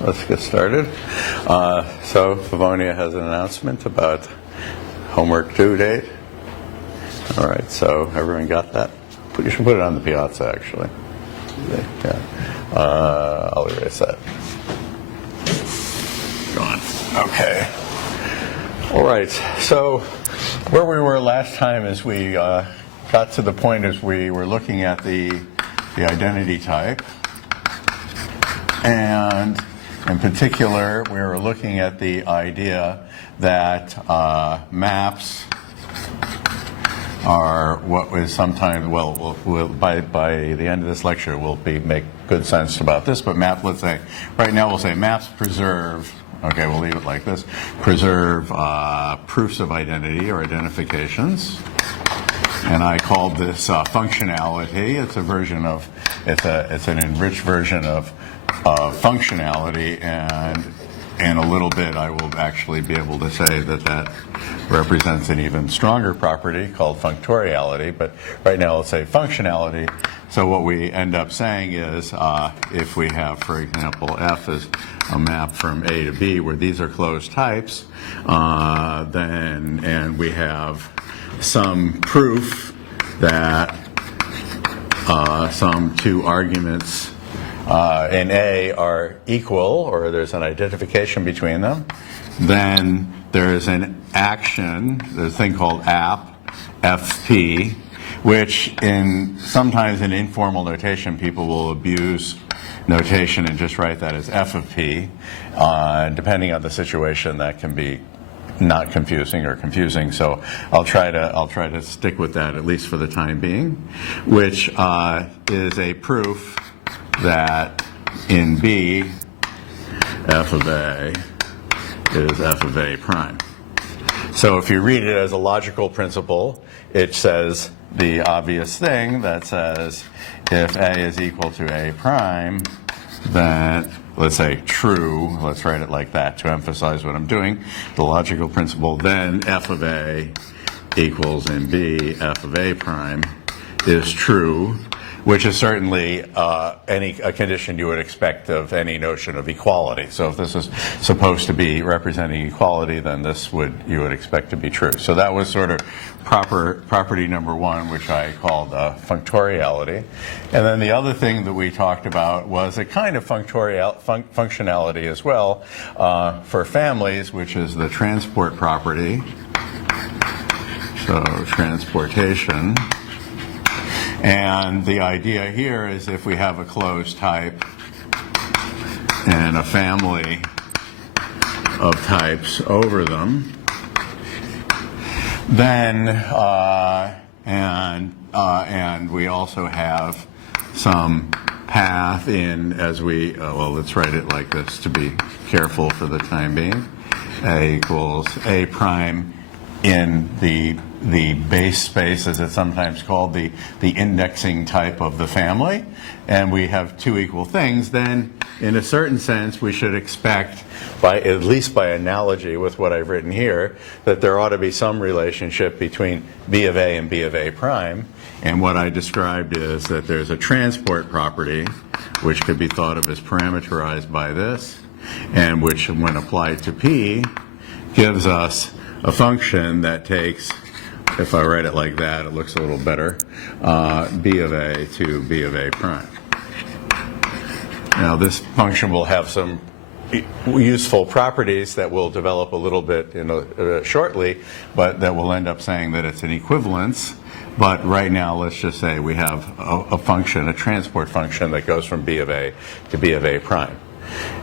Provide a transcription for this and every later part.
let's get started. So Favonia has an announcement about homework due date. All right, so everyone got that? You should put it on the piazza, actually. Yeah. I'll erase that. Gone. Okay. All right, so where we were last time is we got to the point as we were looking at the identity type. And in particular, we were looking at the idea that maps are what is sometimes, we'll by the end of this lecture, we'll make good sense about this, but let's say, right now we'll say maps preserve, okay, we'll leave it like this, preserve proofs of identity or identifications. And I called this functionality. It's a version of, it's an enriched version of functionality, and in a little bit I will actually be able to say that that represents an even stronger property called functoriality, but right now let's say functionality. So what we end up saying is if we have, for example, F is a map from A to B where these are closed types, and we have some proof that some two arguments in A are equal, or there's an identification between them, then there's an action, there's a thing called app, FP, which sometimes in informal notation people will abuse notation and just write that as F of P. Depending on the situation, that can be not confusing or confusing, so I'll try to stick with that at least for the time being, which is a proof that in B, F of A is F of A prime. So if you read it as a logical principle, it says the obvious thing that says if A is equal to A prime, then let's say true, let's write it like that to emphasize what I'm doing, the logical principle, then F of A equals in B, F of A prime is true, which is certainly a condition you would expect of any notion of equality. So if this is supposed to be representing equality, then you would expect to be true. So that was sort of property number one, which I called functoriality. And then the other thing that we talked about was a kind of functionality as well for families, which is the transport property. So transportation. And the idea here is if we have a closed type and a family of types over them, then and we also have some path in as we let's write it like this to be careful for the time being. A equals A prime in the base space, as it's sometimes called, the indexing type of the family, and we have two equal things, then in a certain sense we should expect, at least by analogy with what I've written here, that there ought to be some relationship between B of A and B of A prime. And what I described is that there's a transport property, which could be thought of as parameterized by this, and which when applied to P gives us a function that takes, if I write it like that, it looks a little better, B of A to B of A prime. Now this function will have some useful properties that we'll develop a little bit shortly, but that will end up saying that it's an equivalence. But right now, let's just say we have a function, a transport function that goes from B of A to B of A prime.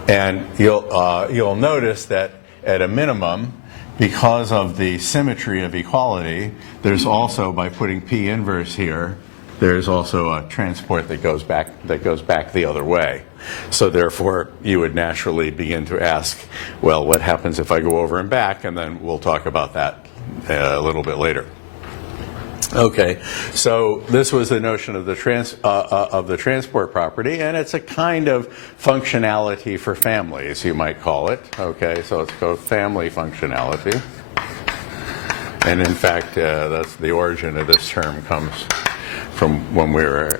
And you'll notice that at a minimum, because of the symmetry of equality, there's also, by putting P inverse here, there's also a transport that goes back the other way. So therefore, you would naturally begin to ask, well, what happens if I go over and back? And then we'll talk about that a little bit later. Okay, so this was the notion of the transport property, and it's a kind of functionality for families, you might call it. Okay, so let's go family functionality. And in fact, that's the origin of this term comes from when we were,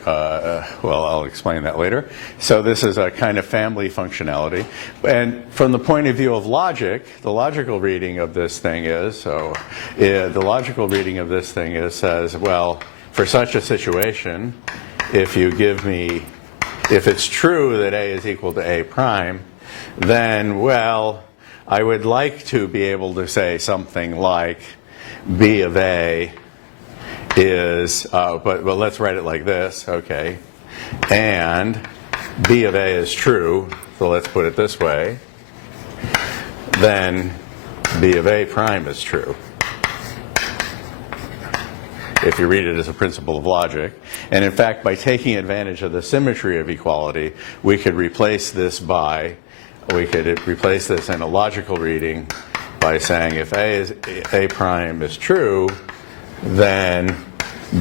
well, I'll explain that later. So this is a kind of family functionality. And from the point of view of logic, the logical reading of this thing is, the logical reading of this thing is, says, well, for such a situation, if you give me, if it's true that A is equal to A prime, then, well, I would like to be able to say something like B of A is, but let's write it like this, okay, and B of A is true, so let's put it this way, then B of A prime is true, if you read it as a principle of logic. And in fact, by taking advantage of the symmetry of equality, we could replace this in a logical reading by saying if A prime is true, then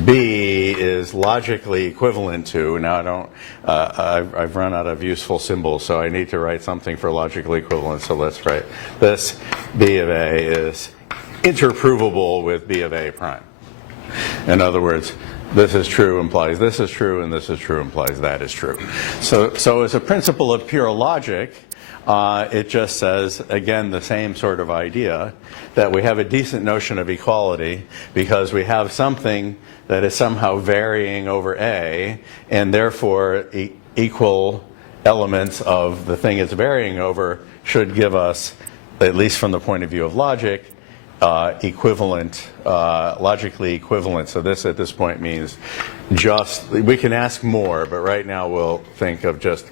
B is logically equivalent to, now I've run out of useful symbols, so I need to write something for logical equivalence, so let's write this. B of A is interprovable with B of A prime. In other words, this is true implies this is true, and this is true implies that is true. So as a principle of pure logic, it just says, again, the same sort of idea, that we have a decent notion of equality because we have something that is somehow varying over A, and therefore equal elements of the thing it's varying over should give us, at least from the point of view of logic, equivalent, logically equivalent. So this at this point means just, we can ask more, but right now we'll think of just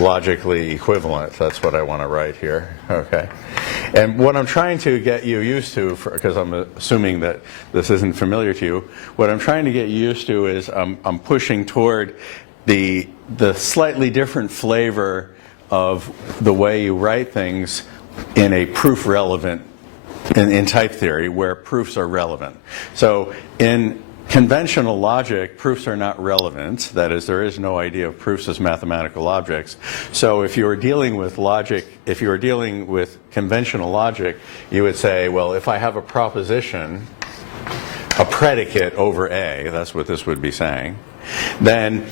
logically equivalent. That's what I want to write here, okay? And what I'm trying to get you used to, because I'm assuming that this isn't familiar to you, what I'm trying to get you used to is I'm pushing toward the slightly different flavor of the way you write things in a proof relevant in type theory, where proofs are relevant. So in conventional logic, proofs are not relevant. That is, there is no idea of proofs as mathematical objects. So if you were dealing with logic, if you were dealing with conventional logic, you would say, well, if I have a proposition, a predicate over A, that's what this would be saying, then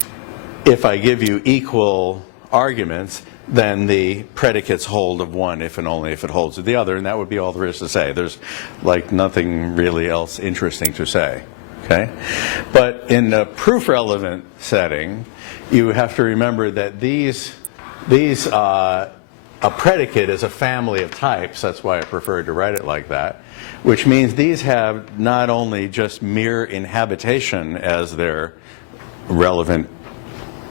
if I give you equal arguments, then the predicates hold of one if and only if it holds of the other, and that would be all there is to say. There's like nothing really else interesting to say, okay? But in a proof-relevant setting, you have to remember that a predicate is a family of types. That's why I prefer to write it like that, which means these have not only just mere inhabitation as their relevant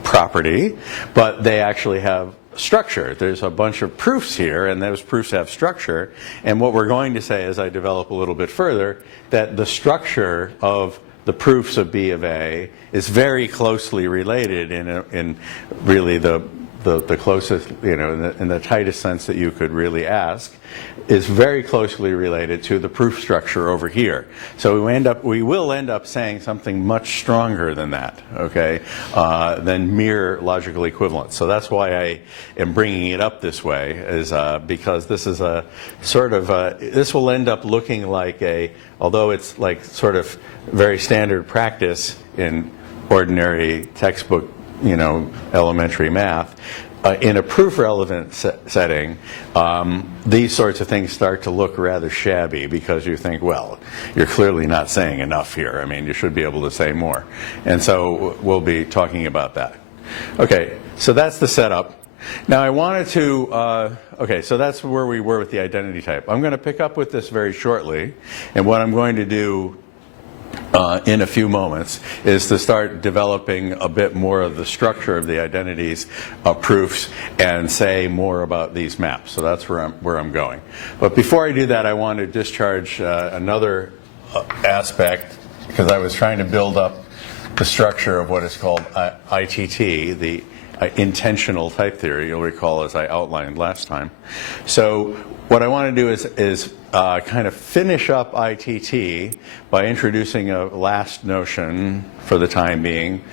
property, but they actually have structure. There's a bunch of proofs here, and those proofs have structure. And what we're going to say as I develop a little bit further, that the structure of the proofs of B of A is very closely related in really the closest, in the tightest sense that you could really ask, is very closely related to the proof structure over here. So we will end up saying something much stronger than that, okay, than mere logical equivalence. So that's why I am bringing it up this way, is because this is a sort of this will end up looking like although it's like sort of very standard practice in ordinary textbook, elementary math, in a proof-relevant setting, these sorts of things start to look rather shabby because you think, well, you're clearly not saying enough here. I mean, you should be able to say more. And so we'll be talking about that. Okay, so that's the setup. Now I wanted to, okay, so that's where we were with the identity type. I'm going to pick up with this very shortly, and what I'm going to do in a few moments is to start developing a bit more of the structure of the identities proofs and say more about these maps. So that's where I'm going. But before I do that, I want to discharge another aspect, because I was trying to build up the structure of what is called ITT, the intentional type theory, you'll recall, as I outlined last time. So what I want to do is kind of finish up ITT by introducing a last notion for the time being.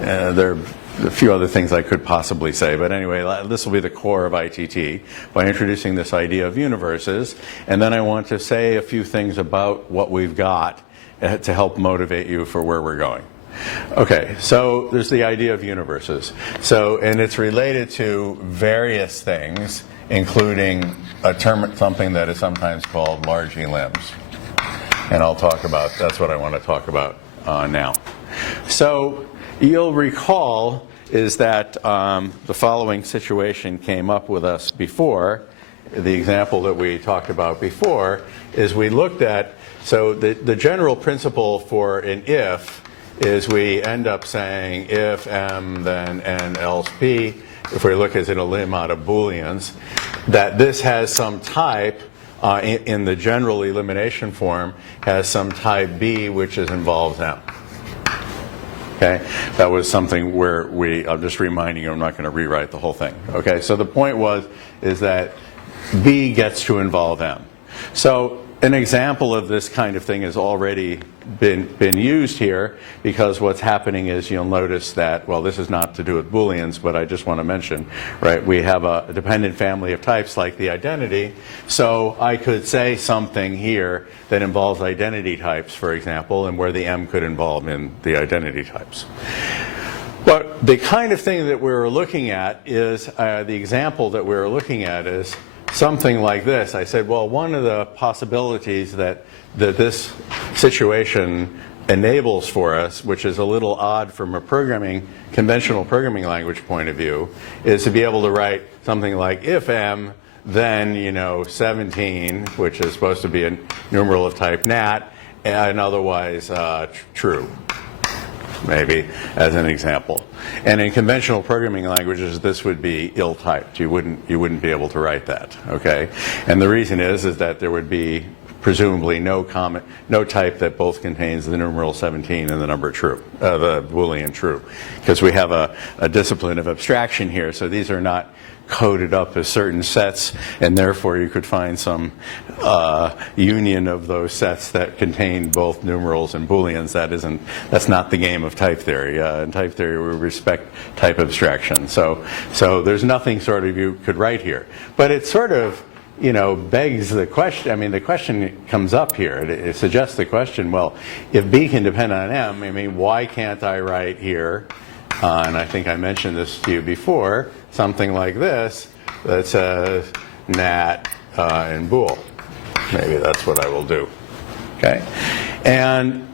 There are a few other things I could possibly say, but anyway, this will be the core of ITT, by introducing this idea of universes. And then I want to say a few things about what we've got to help motivate you for where we're going. Okay, so there's the idea of universes. So, and it's related to various things, including something that is sometimes called large limbs. And I'll talk about, that's what I want to talk about now. So you'll recall is that the following situation came up with us before. The example that we talked about before is we looked at, so the general principle for an if is we end up saying if m then n else p, if we look as in a limb out of Booleans, that this has some type in the general elimination form has some type b which involves m. Okay, that was something where I'm just reminding you, I'm not going to rewrite the whole thing. Okay, so the point is that B gets to involve M. So an example of this kind of thing has already been used here, because what's happening is you'll notice that, well, this is not to do with Booleans, but I just want to mention, right, we have a dependent family of types like the identity. So I could say something here that involves identity types, for example, and where the M could involve in the identity types. But the kind of thing that we're looking at is, the example that we're looking at is something like this. I said, well, one of the possibilities that this situation enables for us, which is a little odd from a conventional programming language point of view, is to be able to write something like if m, then 17, which is supposed to be a numeral of type nat, and otherwise true, maybe, as an example. And in conventional programming languages, this would be ill-typed. You wouldn't be able to write that, okay? And the reason is that there would be presumably no type that both contains the numeral 17 and the number true, the Boolean true, because we have a discipline of abstraction here. So these are not coded up as certain sets, and therefore you could find some union of those sets that contain both numerals and Booleans. That's not the game of type theory. In type theory, we respect type abstraction. So there's nothing sort of you could write here. But it sort of begs the question. I mean, the question comes up here. It suggests the question, well, if B can depend on M, I mean, why can't I write here, and I think I mentioned this to you before, something like this that says nat and bool. Maybe that's what I will do. Okay? And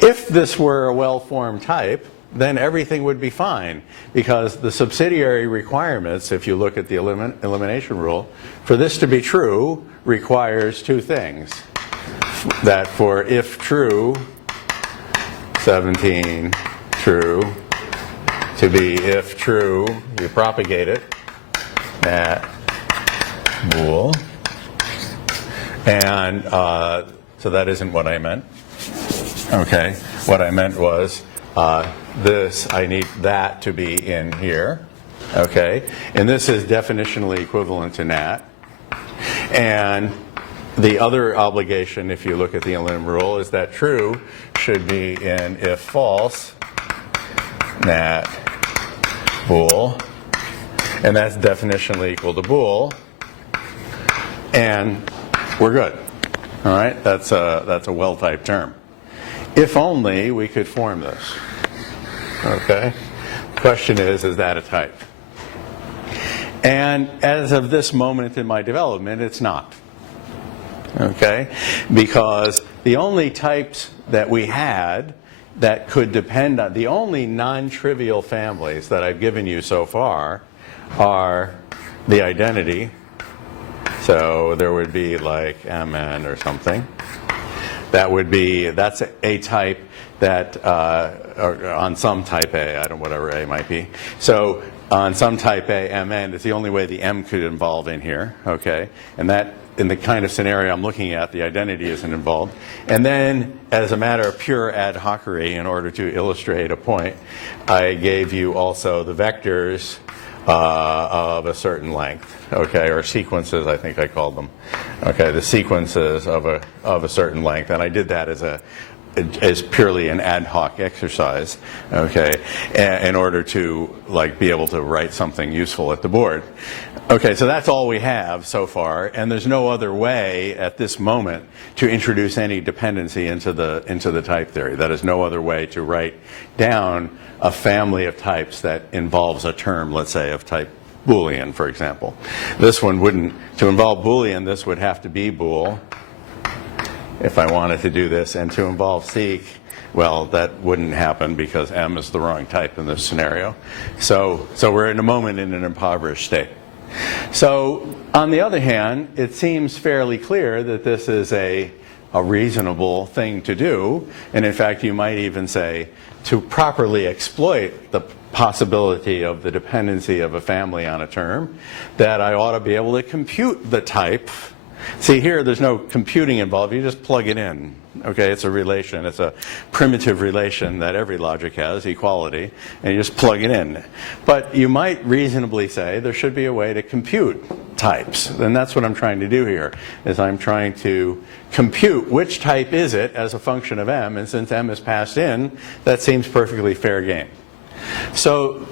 if this were a well-formed type, then everything would be fine, because the subsidiary requirements, if you look at the elimination rule, for this to be true requires two things. That for if true, 17 true, to be if true, you propagate it, nat bool. And so that isn't what I meant. Okay, what I meant was I need that to be in here, okay? And this is definitionally equivalent to nat. And the other obligation, if you look at the elim rule, is that true should be in if false, nat bool. And that's definitionally equal to bool. And we're good. All right? That's a well-typed term. If only we could form this. Okay? The question is that a type? And as of this moment in my development, it's not. Okay? Because the only types that we had that could depend on, the only non-trivial families that I've given you so far are the identity. So there would be like mn or something. That's a type that, or on some type A, whatever A might be. So on some type A, mn is the only way the M could involve in here, okay? And that, in the kind of scenario I'm looking at, the identity isn't involved. And then, as a matter of pure ad hocery, in order to illustrate a point, I gave you also the vectors of a certain length, okay, or sequences, I think I called them. Okay, the sequences of a certain length, and I did that is purely an ad hoc exercise, okay, in order to like be able to write something useful at the board. Okay, so that's all we have so far, and there's no other way at this moment to introduce any dependency into the type theory. That is no other way to write down a family of types that involves a term, let's say, of type Boolean, for example. This one wouldn't, to involve Boolean, this would have to be bool if I wanted to do this, and to involve seek, well, that wouldn't happen because M is the wrong type in this scenario. So we're in a moment in an impoverished state. So on the other hand, it seems fairly clear that this is a reasonable thing to do, and in fact you might even say to properly exploit the possibility of the dependency of a family on a term, that I ought to be able to compute the type. See here, there's no computing involved, you just plug it in. Okay, it's a relation, it's a primitive relation that every logic has, equality, and you just plug it in. But you might reasonably say there should be a way to compute types, and that's what I'm trying to do here, is I'm trying to compute which type is it as a function of M, and since M is passed in, that seems perfectly fair game. So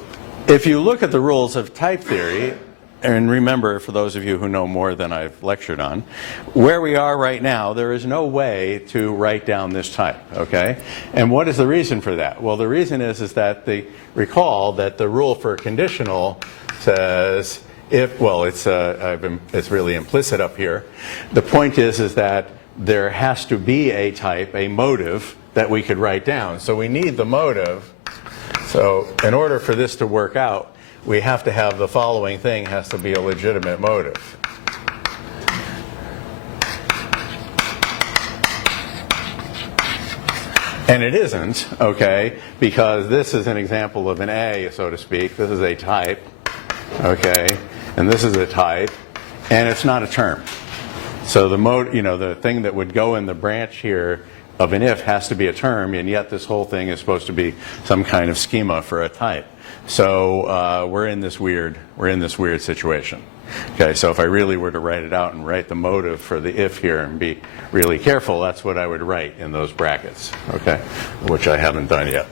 if you look at the rules of type theory, and remember, for those of you who know more than I've lectured on, where we are right now, there is no way to write down this type, okay? And what is the reason for that? Well, the reason is that recall that the rule for conditional says if, well, it's really implicit up here. The point is that there has to be a type, a motive, that we could write down. So we need the motive. So in order for this to work out, we have to have the following thing has to be a legitimate motive. And it isn't, okay, because this is an example of an A, so to speak. This is a type, okay, and this is a type, and it's not a term. So the thing that would go in the branch here of an if has to be a term, and yet this whole thing is supposed to be some kind of schema for a type. So we're in this weird situation. Okay, so if I really were to write it out and write the motive for the if here and be really careful, that's what I would write in those brackets. Okay, which I haven't done yet.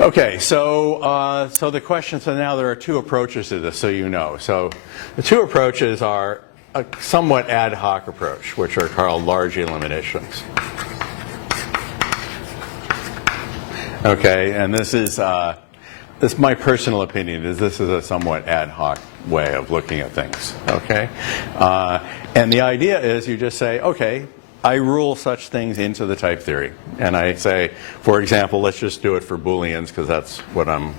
Okay, so the question. So now there are two approaches to this, so you know. So the two approaches are a somewhat ad hoc approach, which are called large eliminations. Okay, and this is my personal opinion, is this is a somewhat ad hoc way of looking at things. Okay, and the idea is you just say, okay, I rule such things into the type theory, and I say, for example, let's just do it for Booleans because that's what I'm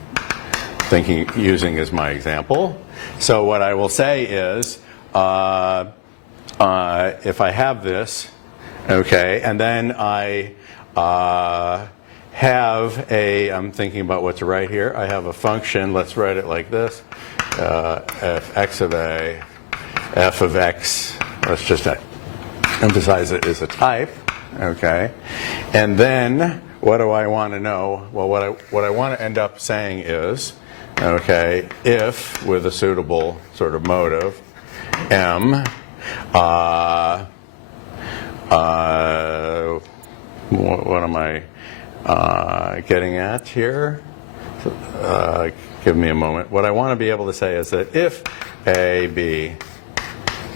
using as my example. So what I will say is, if I have this, okay, and then I have I'm thinking about what to write here. I have a function, let's write it like this, f(x) of a, f of x, let's just emphasize it is a type, okay, and then what do I want to know? Well, what I want to end up saying is, okay, if with a suitable sort of motive, M, what am I getting at here? Give me a moment. What I want to be able to say is that if A, B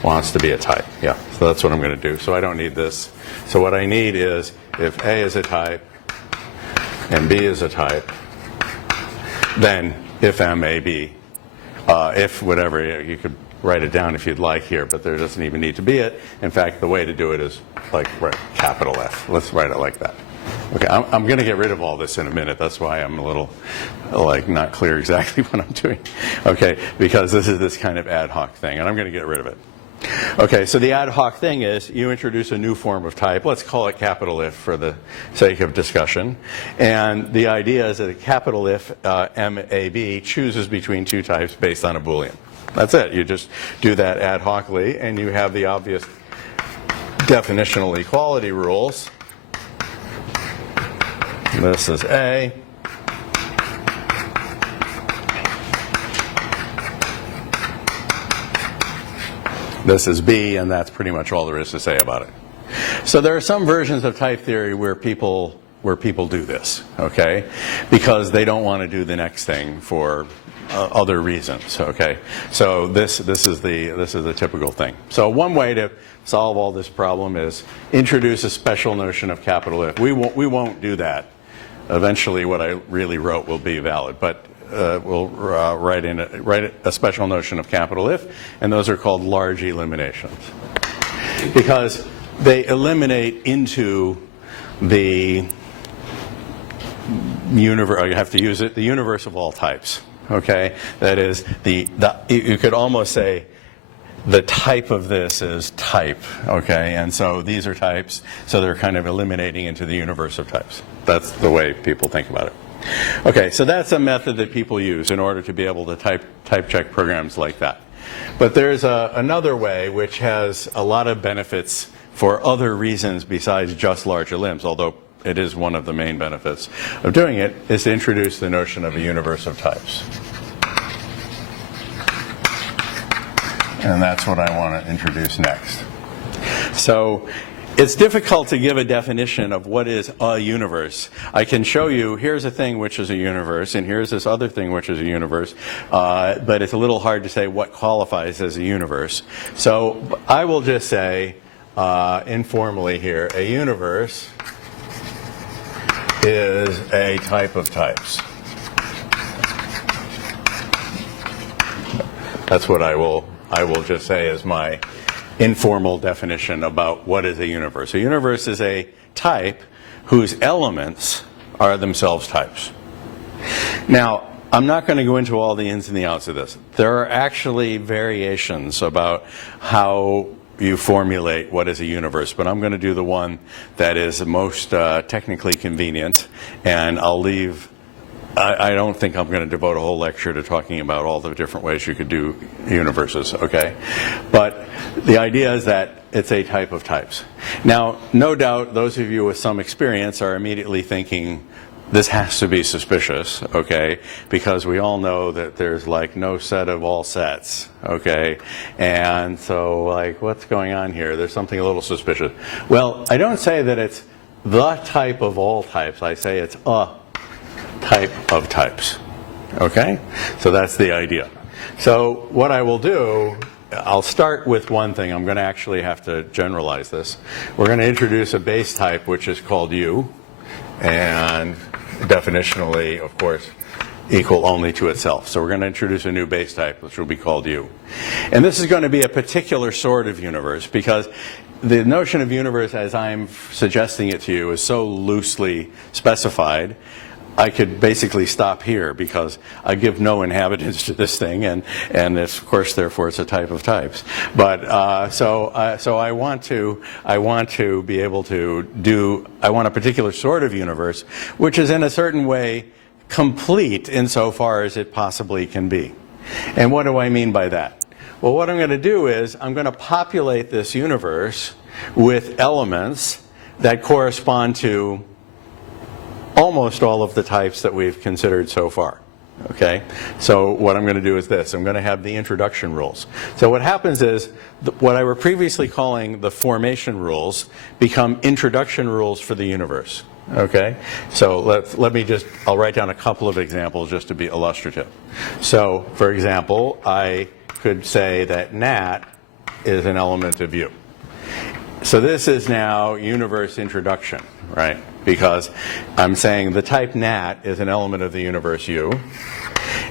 wants to be a type. Yeah, so that's what I'm going to do. So I don't need this. So what I need is if A is a type and B is a type, then if M, A, B, if whatever, you could write it down if you'd like here, but there doesn't even need to be it. In fact, the way to do it is like capital F. Let's write it like that. Okay, I'm going to get rid of all this in a minute. That's why I'm a little not clear exactly what I'm doing. Okay, because this is this kind of ad hoc thing, and I'm going to get rid of it. Okay, so the ad hoc thing is you introduce a new form of type. Let's call it capital If for the sake of discussion. And the idea is that a capital If MAB chooses between two types based on a Boolean. That's it. You just do that ad hocly, and you have the obvious definitional equality rules. This is A. This is B, and that's pretty much all there is to say about it. So there are some versions of type theory where people do this, okay, because they don't want to do the next thing for other reasons, okay. So this is the typical thing. So one way to solve all this problem is introduce a special notion of capital If. We won't do that. Eventually, what I really wrote will be valid, but we'll write a special notion of capital If, and those are called large eliminations, because they eliminate into the universe. You have to use it. The universe of all types. Okay, that is you could almost say the type of this is type. Okay, and so these are types. So they're kind of eliminating into the universe of types. That's the way people think about it. Okay, so that's a method that people use in order to be able to type check programs like that. But there's another way which has a lot of benefits for other reasons besides just larger limbs, although it is one of the main benefits of doing it, is to introduce the notion of a universe of types. And that's what I want to introduce next. So it's difficult to give a definition of what is a universe. I can show you, here's a thing which is a universe, and here's this other thing which is a universe, but it's a little hard to say what qualifies as a universe. So I will just say, informally here, a universe is a type of types. That's what I will just say as my informal definition about what is a universe. A universe is a type whose elements are themselves types. Now, I'm not going to go into all the ins and the outs of this. There are actually variations about how you formulate what is a universe, but I'm going to do the one that is most technically convenient, and I'll leave. I don't think I'm going to devote a whole lecture to talking about all the different ways you could do universes, okay? But the idea is that it's a type of types. Now, no doubt those of you with some experience are immediately thinking, this has to be suspicious, okay? Because we all know that there's like no set of all sets, okay? And so like, what's going on here? There's something a little suspicious. Well, I don't say that it's the type of all types. I say it's a type of types, okay? So that's the idea. So what I will do, I'll start with one thing. I'm going to actually have to generalize this. We're going to introduce a base type which is called U, and definitionally, of course, equal only to itself. So we're going to introduce a new base type, which will be called U. And this is going to be a particular sort of universe, because the notion of universe, as I'm suggesting it to you, is so loosely specified. I could basically stop here because I give no inhabitants to this thing, and of course, therefore, it's a type of types. But so I want to be able to do. I want a particular sort of universe, which is in a certain way complete insofar as it possibly can be. And what do I mean by that? Well, what I'm going to do is I'm going to populate this universe with elements that correspond to almost all of the types that we've considered so far. Okay? So what I'm going to do is this. I'm going to have the introduction rules. So what happens is what I were previously calling the formation rules become introduction rules for the universe. Okay? So I'll write down a couple of examples just to be illustrative. So, for example, I could say that nat is an element of U. So this is now universe introduction, right? Because I'm saying the type nat is an element of the universe U.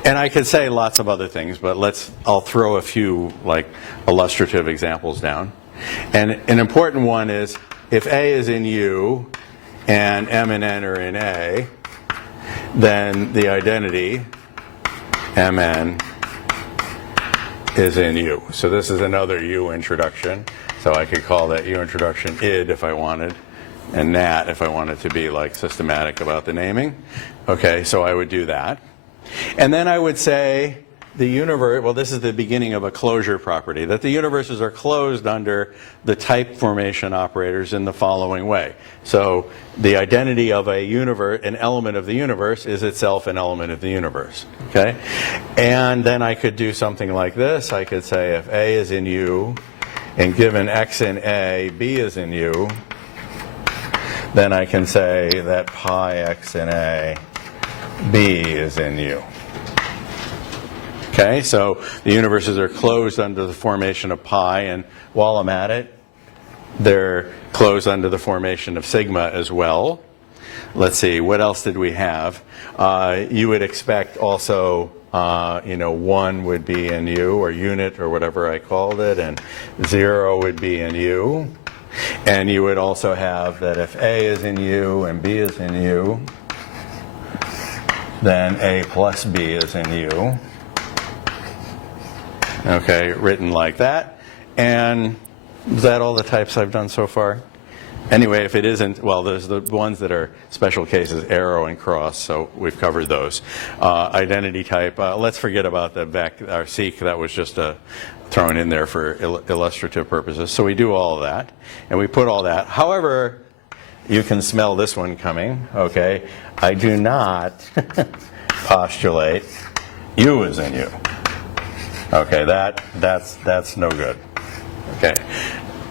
And I could say lots of other things, but I'll throw a few like illustrative examples down. And an important one is if A is in U and M and N are in A, then the identity Mn is in U. So this is another U introduction. So I could call that U introduction id if I wanted, and nat if I wanted to be like systematic about the naming. Okay, so I would do that. And then I would say the universe, well, this is the beginning of a closure property, that the universes are closed under the type formation operators in the following way. So the identity of a universe, an element of the universe, is itself an element of the universe. Okay? And then I could do something like this. I could say if A is in U, and given X in A, B is in U, then I can say that pi x in A, B is in U. Okay, so the universes are closed under the formation of pi, and while I'm at it, they're closed under the formation of sigma as well. Let's see, what else did we have? You would expect also, 1 would be in U, or unit, or whatever I called it, and 0 would be in U. And you would also have that if A is in U and B is in U, then A plus B is in U. Okay, written like that. And is that all the types I've done so far? Anyway, if it isn't, well, there's the ones that are special cases, arrow and cross, so we've covered those. Identity type, let's forget about the seek, that was just thrown in there for illustrative purposes. So we do all of that, and we put all that. However, you can smell this one coming, okay? I do not postulate U is in U. Okay, that's no good. Okay,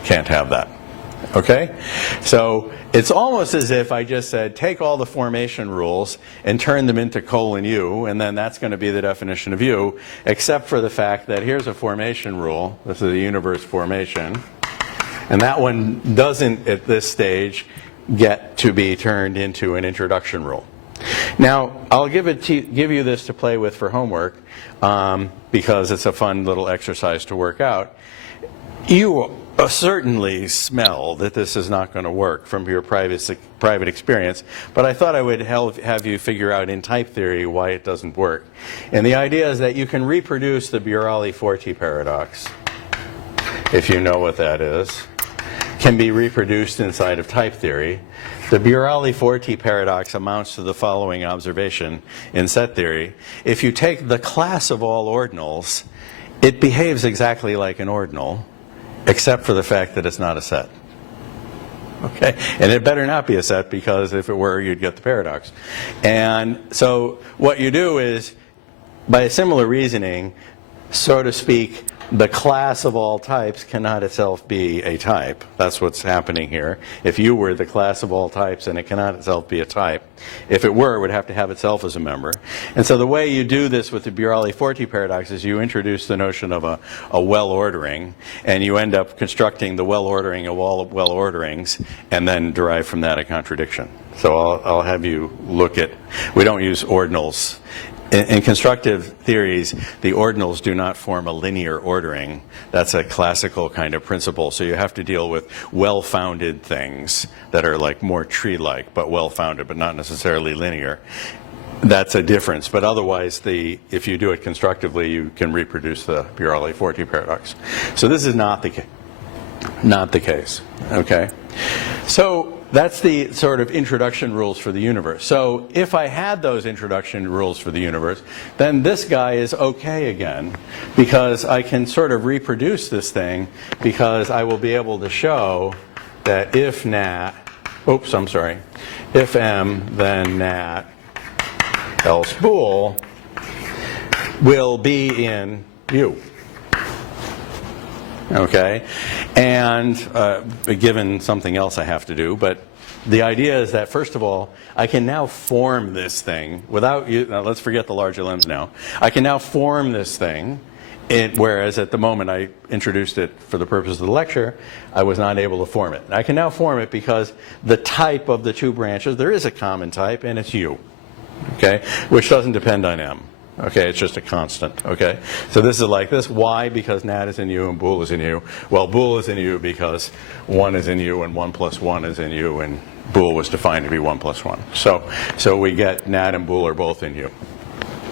can't have that. Okay, so it's almost as if I just said take all the formation rules and turn them into (U), and then that's going to be the definition of U, except for the fact that here's a formation rule. This is a universe formation, and that one doesn't at this stage get to be turned into an introduction rule. Now, I'll give you this to play with for homework because it's a fun little exercise to work out. You certainly smell that this is not going to work from your private experience, but I thought I would have you figure out in type theory why it doesn't work. And the idea is that you can reproduce the Burali-Forti paradox, if you know what that is, can be reproduced inside of type theory. The Burali-Forti paradox amounts to the following observation in set theory. If you take the class of all ordinals, it behaves exactly like an ordinal, except for the fact that it's not a set. Okay? And it better not be a set, because if it were, you'd get the paradox. And so what you do is, by a similar reasoning, so to speak, the class of all types cannot itself be a type. That's what's happening here. If you were the class of all types, and it cannot itself be a type. If it were, it would have to have itself as a member. And so the way you do this with the Burali-Forti paradox is you introduce the notion of a well-ordering, and you end up constructing the well-ordering of all well-orderings, and then derive from that a contradiction. So I'll have you look at, we don't use ordinals. In constructive theories, the ordinals do not form a linear ordering. That's a classical kind of principle. So you have to deal with well-founded things that are like more tree-like, but well-founded, but not necessarily linear. That's a difference. But otherwise, if you do it constructively, you can reproduce the Burali-Forti paradox. So this is not the case. Okay? So that's the sort of introduction rules for the universe. So if I had those introduction rules for the universe, then this guy is okay again, because I can sort of reproduce this thing, because I will be able to show that if nat, if m, then nat, else bool will be in U. Okay, and given something else I have to do, but the idea is that, first of all, I can now form this thing without you. Now let's forget the larger limbs now. I can now form this thing, whereas at the moment I introduced it for the purpose of the lecture, I was not able to form it. I can now form it because the type of the two branches, there is a common type, and it's U, okay, which doesn't depend on M. Okay, it's just a constant, okay? So this is like this. Why? Because nat is in U and bool is in U. Well, bool is in U because 1 is in U and 1 plus 1 is in U, and bool was defined to be 1 plus 1. So we get nat and bool are both in U.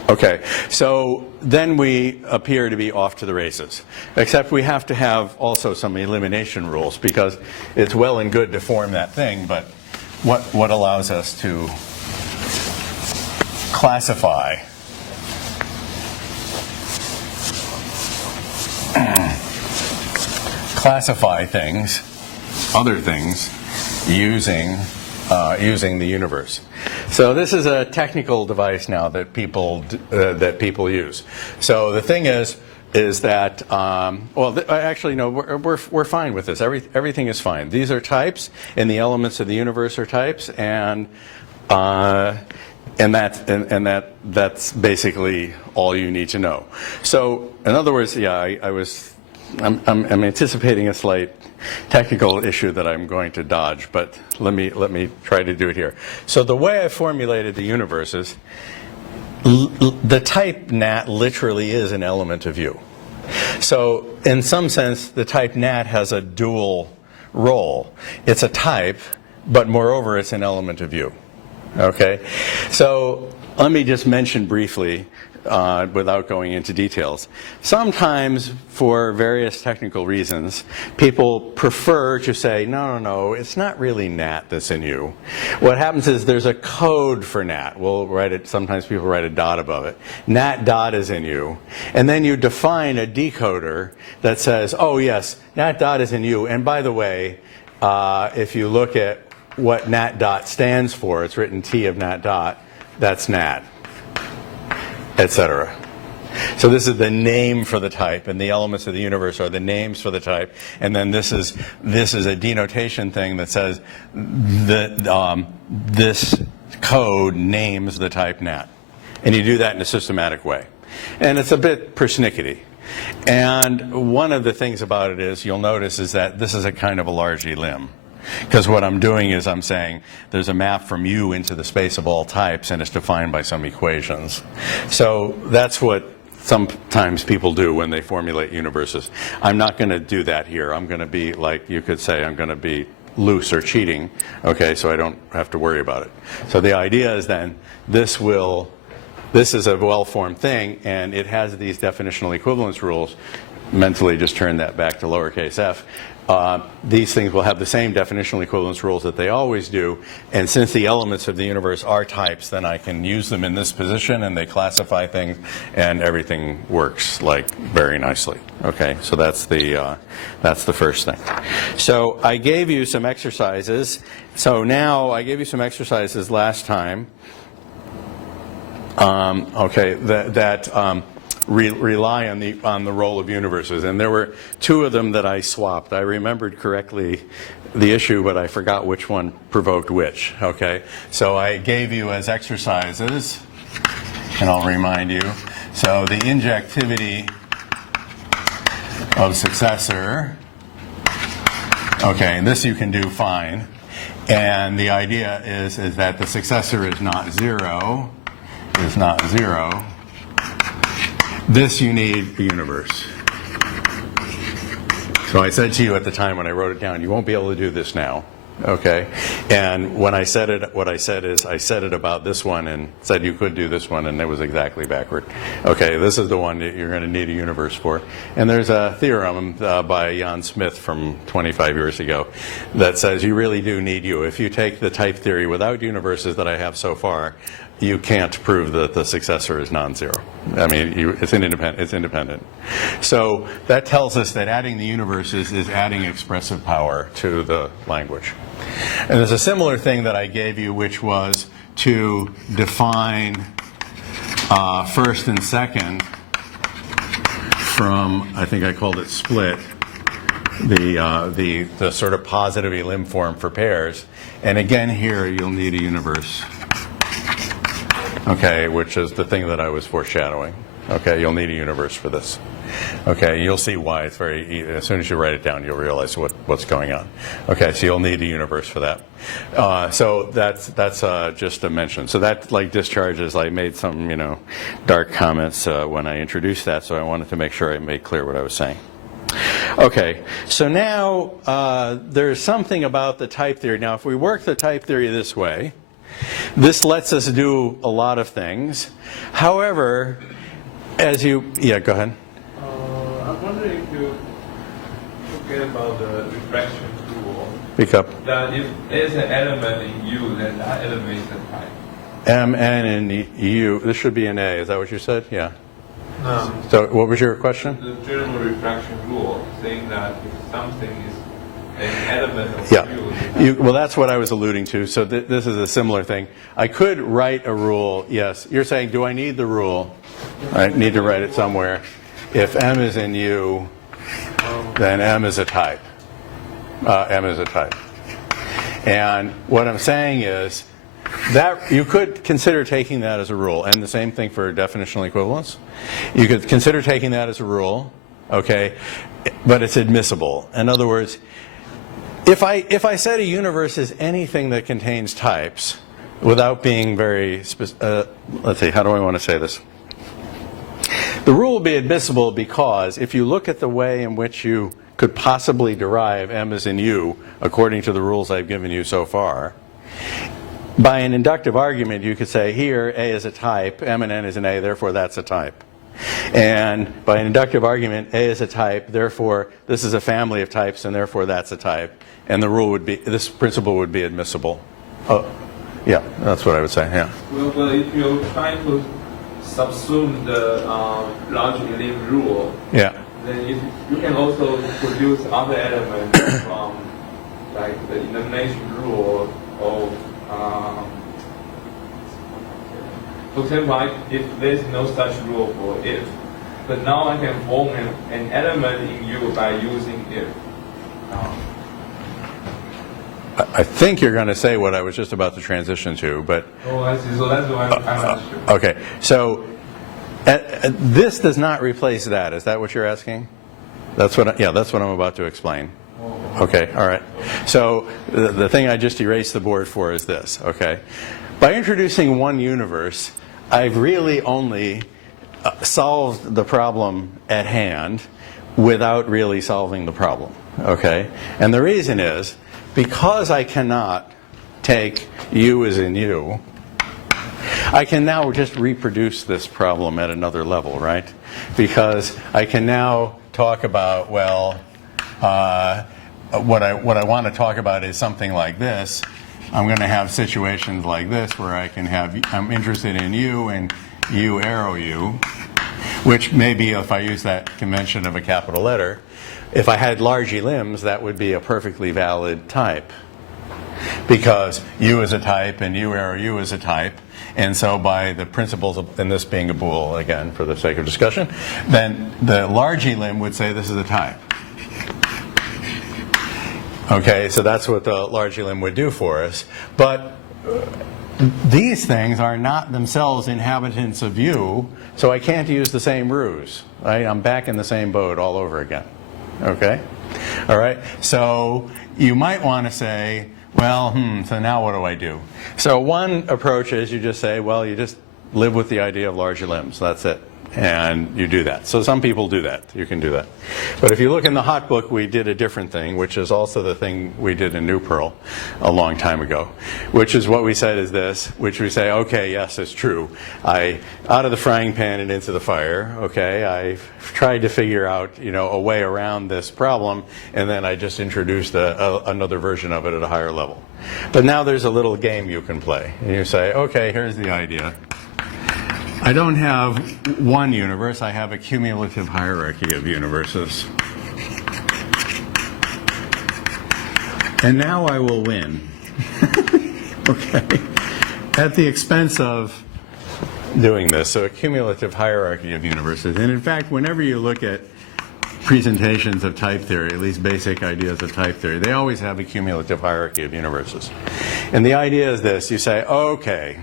Okay, so then we appear to be off to the races. Except we have to have also some elimination rules, because it's well and good to form that thing, but what allows us to classify things, other things, using the universe. So this is a technical device now that people use. So the thing is, is that, actually, no, we're fine with this. Everything is fine. These are types, and the elements of the universe are types, and that's basically all you need to know. So, in other words, yeah, I'm anticipating a slight technical issue that I'm going to dodge, but let me try to do it here. So the way I formulated the universe is the type nat literally is an element of U. So in some sense, the type nat has a dual role. It's a type, but moreover, it's an element of U. Okay? So let me just mention briefly, without going into details. Sometimes, for various technical reasons, people prefer to say, no, it's not really nat that's in U. What happens is there's a code for nat. We'll write it, sometimes people write a dot above it. Nat dot is in U. And then you define a decoder that says, oh yes, nat dot is in U. And by the way, if you look at what nat dot stands for, it's written T of nat dot, that's nat, etc. So this is the name for the type, and the elements of the universe are the names for the type. And then this is a denotation thing that says that this code names the type nat. And you do that in a systematic way. And it's a bit persnickety. And one of the things about it is, you'll notice, is that this is a kind of a large lim. Because what I'm doing is I'm saying there's a map from U into the space of all types, and it's defined by some equations. So that's what sometimes people do when they formulate universes. I'm not going to do that here. I'm going to be, like you could say, I'm going to be loose or cheating, okay, so I don't have to worry about it. So the idea is then this is a well-formed thing, and it has these definitional equivalence rules. Mentally just turn that back to lowercase f. These things will have the same definitional equivalence rules that they always do, and since the elements of the universe are types, then I can use them in this position, and they classify things, and everything works like very nicely. Okay, so that's the first thing. So I gave you some exercises. So now I gave you some exercises last time. Rely on the role of universes, and there were two of them that I swapped. I remembered correctly the issue, but I forgot which one provoked which. Okay, so I gave you as exercises, and I'll remind you. So the injectivity of successor. Okay, and this you can do fine. And the idea is that the successor is not zero. This you need a universe. So I said to you at the time when I wrote it down, you won't be able to do this now. Okay? And when I said it, what I said is I said it about this one and said you could do this one, and it was exactly backward. Okay, this is the one that you're going to need a universe for. And there's a theorem by Jan Smith from 25 years ago that says you really do need U. If you take the type theory without universes that I have so far, you can't prove that the successor is non-zero. I mean, it's independent. So that tells us that adding the universes is adding expressive power to the language. And there's a similar thing that I gave you, which was to define first and second from, I think I called it split, the sort of positive elim form for pairs. And again, here you'll need a universe. Okay, which is the thing that I was foreshadowing. Okay, you'll need a universe for this. Okay, you'll see why. It's very easy. As soon as you write it down, you'll realize what's going on. Okay, so you'll need a universe for that. So that's just a mention. So that like discharges. I made some dark comments when I introduced that, so I wanted to make sure I made clear what I was saying. Okay, so now there's something about the type theory. Now, if we work the type theory this way, this lets us do a lot of things. However, go ahead. I'm wondering if you forget about the refraction rule. Speak up. That if there's an element in U, then that element is the type. M, N, and U. This should be an A. Is that what you said? Yeah. No. So what was your question? The general refraction rule saying that if something is an element of U. Well, that's what I was alluding to. So this is a similar thing. I could write a rule. Yes. You're saying, do I need the rule? I need to write it somewhere. if M is in U, then M is a type. M is a type. And what I'm saying is that you could consider taking that as a rule, and the same thing for definitional equivalence. You could consider taking that as a rule, okay, but it's admissible. In other words, if I said a universe is anything that contains types without being very let's see, how do I want to say this? The rule will be admissible because if you look at the way in which you could possibly derive M is in U according to the rules I've given you so far, by an inductive argument you could say here A is a type, M and N is an A, therefore that's a type. And by an inductive argument A is a type, therefore this is a family of types and therefore that's a type. And the rule would be, this principle would be admissible. Oh, yeah, that's what I would say, yeah. Well, if you're trying to subsume the large limb rule, Yeah. then you can also produce other elements from like the elimination rule or for example, if there's no such rule for if, but now I can form an element in U by using if. I think you're going to say what I was just about to transition to, but... Oh, I see. So that's why I'm not sure. Okay, so this does not replace that. Is that what you're asking? That's what I'm about to explain. Okay, all right. So the thing I just erased the board for is this, okay? By introducing one universe, I've really only solved the problem at hand without really solving the problem, okay? And the reason is, because I cannot take U as in U, I can now just reproduce this problem at another level, right? Because I can now talk about, well, what I want to talk about is something like this. I'm going to have situations like this where I can have, I'm interested in U and U arrow U, which maybe if I use that convention of a capital letter, if I had large limbs, that would be a perfectly valid type. Because U is a type and U arrow U is a type. And so by the principles of, and this being a bool, again, for the sake of discussion, then the large limb would say this is a type. Okay, so that's what the large limb would do for us. But these things are not themselves inhabitants of U, so I can't use the same ruse. Right? I'm back in the same boat all over again. Okay? All right? So you might want to say, well, so now what do I do? So one approach is you just say, well, you just live with the idea of larger limbs. That's it. And you do that. So some people do that. You can do that. But if you look in the hot book, we did a different thing, which is also the thing we did in New Pearl a long time ago, which is what we said is this, which we say, okay, yes, it's true. Out of the frying pan and into the fire, okay, I tried to figure out, a way around this problem, and then I just introduced another version of it at a higher level. But now there's a little game you can play. And you say, okay, here's the idea. I don't have one universe, I have a cumulative hierarchy of universes. And now I will win. Okay? At the expense of doing this, so a cumulative hierarchy of universes. And in fact, whenever you look at presentations of type theory, at least basic ideas of type theory, they always have a cumulative hierarchy of universes. And the idea is this, you say, okay,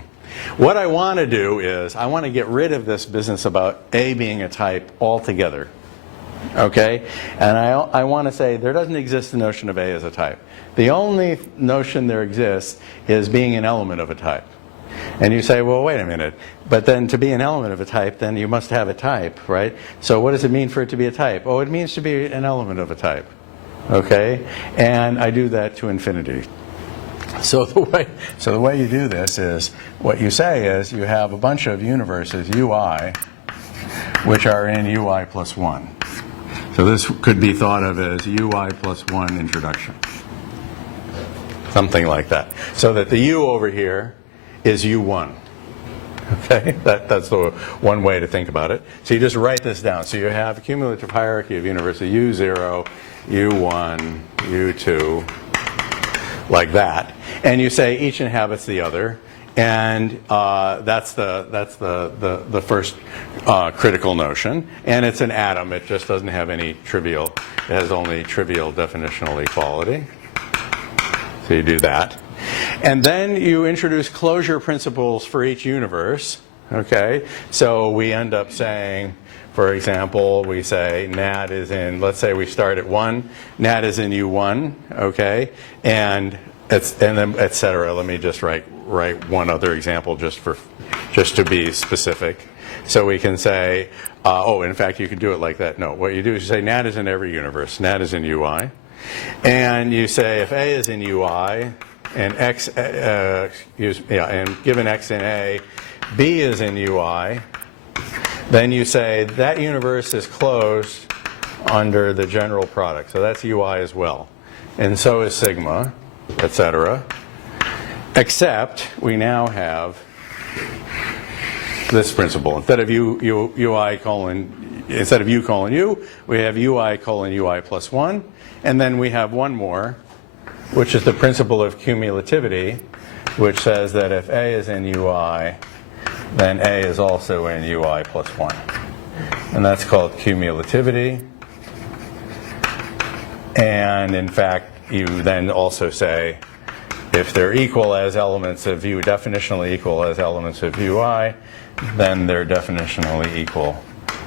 what I want to do is I want to get rid of this business about A being a type altogether. Okay? And I want to say there doesn't exist the notion of A as a type. The only notion there exists is being an element of a type. And you say, well, wait a minute. But then to be an element of a type, then you must have a type, right? So what does it mean for it to be a type? Oh, it means to be an element of a type. Okay? And I do that to infinity. So the way you do this is, what you say is you have a bunch of universes, UI, which are in UI plus 1. So this could be thought of as UI plus 1 introduction. Something like that. So that the U over here is U1. Okay? That's the one way to think about it. So you just write this down. So you have a cumulative hierarchy of universes, U0, U1, U2, like that. And you say each inhabits the other. And that's the first critical notion. And it's an atom. It just doesn't have any trivial, it has only trivial definitional equality. So you do that. And then you introduce closure principles for each universe. Okay? So we end up saying, for example, we say NAT is in, let's say we start at 1, NAT is in U1, okay? And then et cetera. Let me just write one other example just to be specific. So we can say, in fact, you can do it like that. No, what you do is you say NAT is in every universe. NAT is in UI. And you say if A is in UI, and X, and given X in A, B is in UI, then you say that universe is closed under the general product. So that's UI as well. And so is sigma, etc. Except we now have this principle. Instead of U colon U, we have UI colon UI plus 1. And then we have one more, which is the principle of cumulativity, which says that if A is in UI, then A is also in UI plus 1. And that's called cumulativity. And in fact, you then also say if they're equal as elements of U, definitionally equal as elements of UI, then they're definitionally equal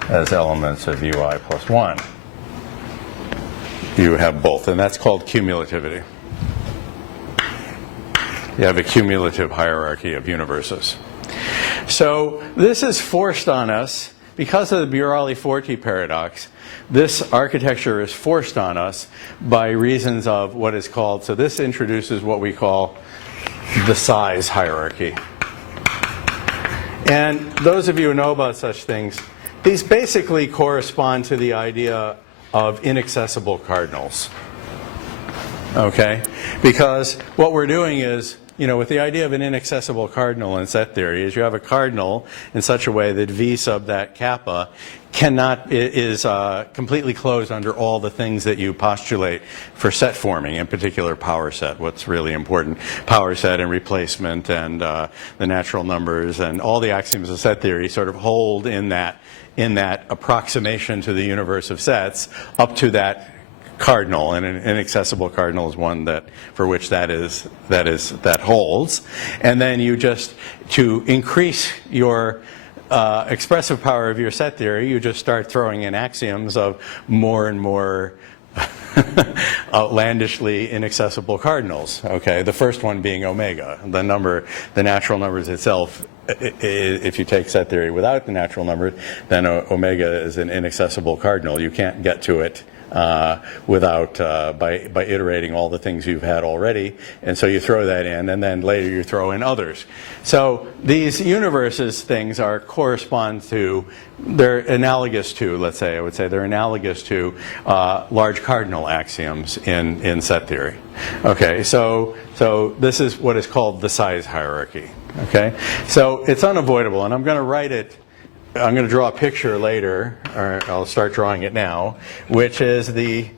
as elements of UI plus 1. You have both, and that's called cumulativity. You have a cumulative hierarchy of universes. So this is forced on us because of the Burali-Forti paradox. This architecture is forced on us by reasons of what is called, so this introduces what we call the size hierarchy. And those of you who know about such things, these basically correspond to the idea of inaccessible cardinals. Okay? Because what we're doing is, with the idea of an inaccessible cardinal in set theory is you have a cardinal in such a way that V sub that kappa is completely closed under all the things that you postulate for set forming, in particular power set, what's really important, power set and replacement and the natural numbers and all the axioms of set theory sort of hold in that approximation to the universe of sets up to that cardinal, and an inaccessible cardinal is one for which that holds. And then you just, to increase your expressive power of your set theory, you just start throwing in axioms of more and more outlandishly inaccessible cardinals. Okay, the first one being omega, the natural numbers itself. If you take set theory without the natural numbers, then omega is an inaccessible cardinal. You can't get to it without by iterating all the things you've had already, and so you throw that in, and then later you throw in others. So these universes things correspond to, they're analogous to, let's say, I would say they're analogous to large cardinal axioms in set theory. Okay, so this is what is called the size hierarchy. Okay, so it's unavoidable, and I'm going to write it. I'm going to draw a picture later, or I'll start drawing it now, which is the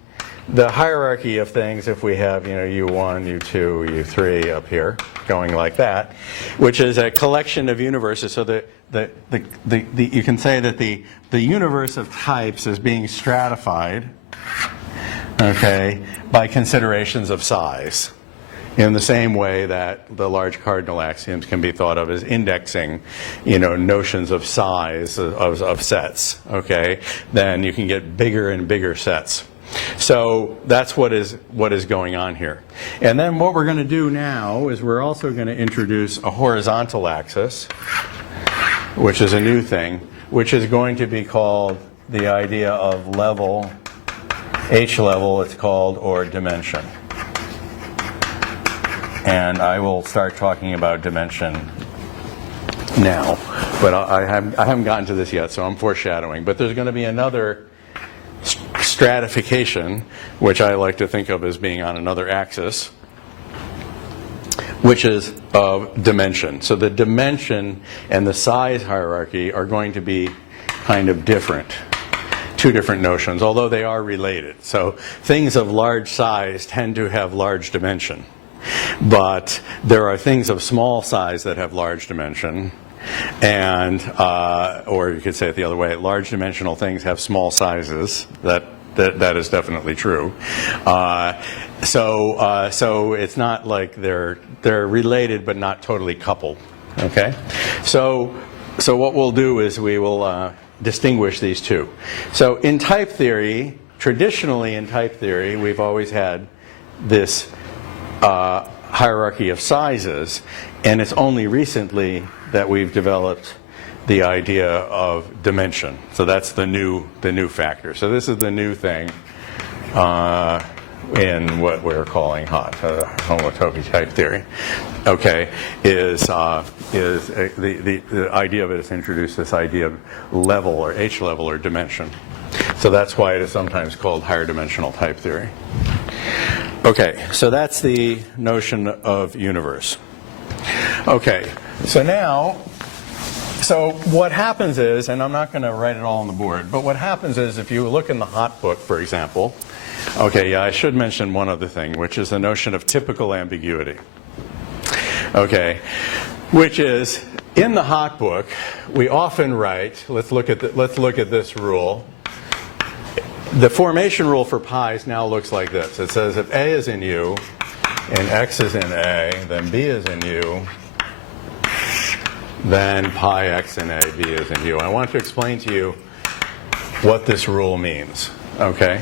hierarchy of things if we have, U1, U2, U3 up here, going like that, which is a collection of universes. So you can say that the universe of types is being stratified, okay, by considerations of size. In the same way that the large cardinal axioms can be thought of as indexing, notions of size of sets, okay? Then you can get bigger and bigger sets. So that's what is going on here. And then what we're going to do now is we're also going to introduce a horizontal axis, which is a new thing, which is going to be called the idea of level, H level it's called, or dimension. And I will start talking about dimension now, but I haven't gotten to this yet, so I'm foreshadowing. But there's going to be another stratification, which I like to think of as being on another axis, which is of dimension. So the dimension and the size hierarchy are going to be kind of different. Two different notions, although they are related. So things of large size tend to have large dimension. But there are things of small size that have large dimension, and or you could say it the other way: large dimensional things have small sizes. That is definitely true. So it's not like they're related but not totally coupled. Okay, so what we'll do is we will distinguish these two. So in type theory, traditionally in type theory, we've always had this hierarchy of sizes, and it's only recently that we've developed the idea of dimension. So that's the new factor. So this is the new thing in what we're calling homotopy type theory. Okay, is the idea of it is introduced this idea of level or H level or dimension. So that's why it is sometimes called higher dimensional type theory. Okay, so that's the notion of universe. Okay, so what happens is, and I'm not going to write it all on the board, but what happens is if you look in the Hot Book, for example, okay, yeah, I should mention one other thing, which is the notion of typical ambiguity. Okay, which is, in the Hot Book, we often write, let's look at this rule. The formation rule for pies now looks like this. It says if A is in U and X is in A, then B is in U, then pi X in A, B is in U. I want to explain to you what this rule means. Okay?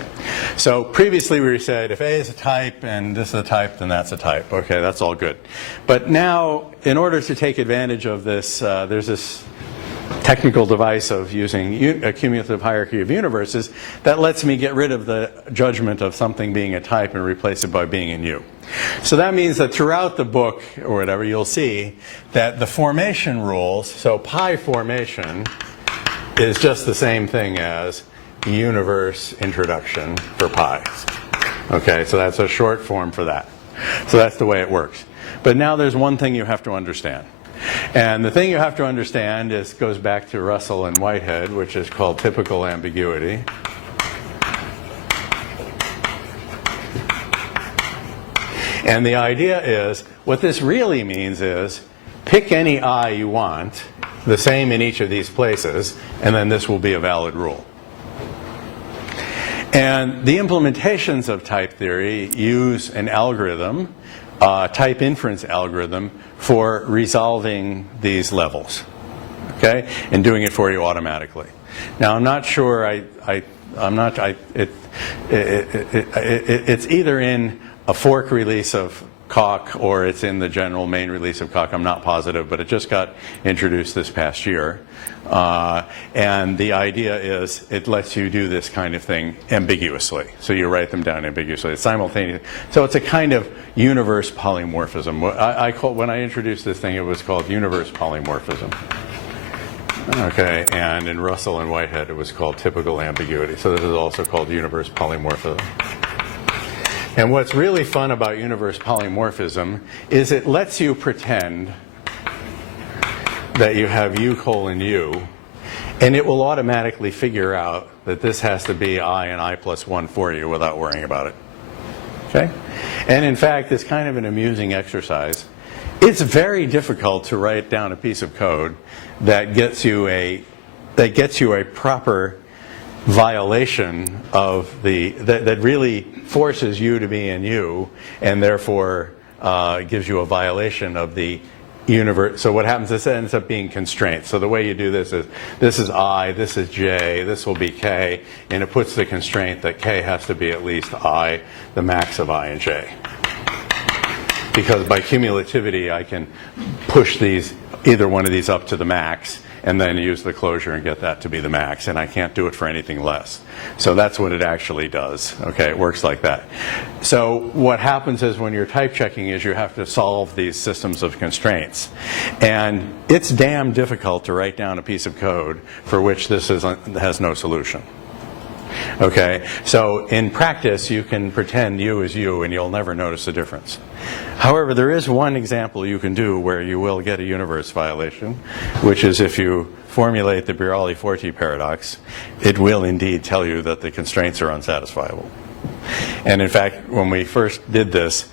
So previously we said if A is a type and this is a type, then that's a type. Okay, that's all good. But now, in order to take advantage of this, there's this technical device of using a cumulative hierarchy of universes that lets me get rid of the judgment of something being a type and replace it by being in U. So that means that throughout the book, or whatever, you'll see that the formation rules, so pi formation is just the same thing as universe introduction for pi. Okay, so that's a short form for that. So that's the way it works. But now there's one thing you have to understand. And the thing you have to understand goes back to Russell and Whitehead, which is called typical ambiguity. And the idea is, what this really means is, pick any I you want, the same in each of these places, and then this will be a valid rule. And the implementations of type theory use an algorithm, type inference algorithm, for resolving these levels, okay, and doing it for you automatically. Now, I'm not sure. It's either in a fork release of Coq or it's in the general main release of Coq. I'm not positive, but it just got introduced this past year. And the idea is it lets you do this kind of thing ambiguously. So you write them down ambiguously. It's simultaneous. So it's a kind of universe polymorphism. When I introduced this thing, it was called universe polymorphism. Okay, and in Russell and Whitehead, it was called typical ambiguity. So this is also called universe polymorphism. And what's really fun about universe polymorphism is it lets you pretend that you have U colon U, and it will automatically figure out that this has to be I and I plus 1 for you without worrying about it. Okay? And in fact, it's kind of an amusing exercise. It's very difficult to write down a piece of code that gets you a proper violation of that really forces you to be in U, and therefore gives you a violation of the universe. So what happens is it ends up being constraints. So the way you do this is I, this is J, this will be K, and it puts the constraint that K has to be at least I, the max of I and J. Because by cumulativity, I can push either one of these up to the max, and then use the closure and get that to be the max, and I can't do it for anything less. So that's what it actually does. Okay, it works like that. So what happens is when you're type checking is you have to solve these systems of constraints. And it's damn difficult to write down a piece of code for which this has no solution. Okay, so in practice you can pretend U is U and you'll never notice the difference. However, there is one example you can do where you will get a universe violation, which is if you formulate the Biroli-Forti paradox, it will indeed tell you that the constraints are unsatisfiable. And in fact, when we first did this,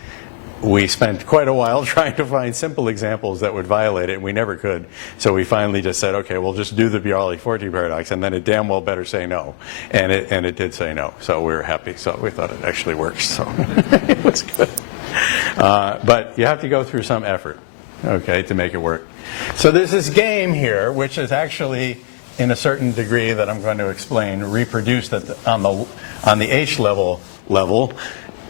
we spent quite a while trying to find simple examples that would violate it, and we never could. So we finally just said, okay, we'll just do the Bialy-Forti paradox, and then it damn well better say no. And it did say no, so we were happy. So we thought it actually works, so it was good. But you have to go through some effort, okay, to make it work. So there's this game here, which is actually, in a certain degree that I'm going to explain, reproduced on the H level,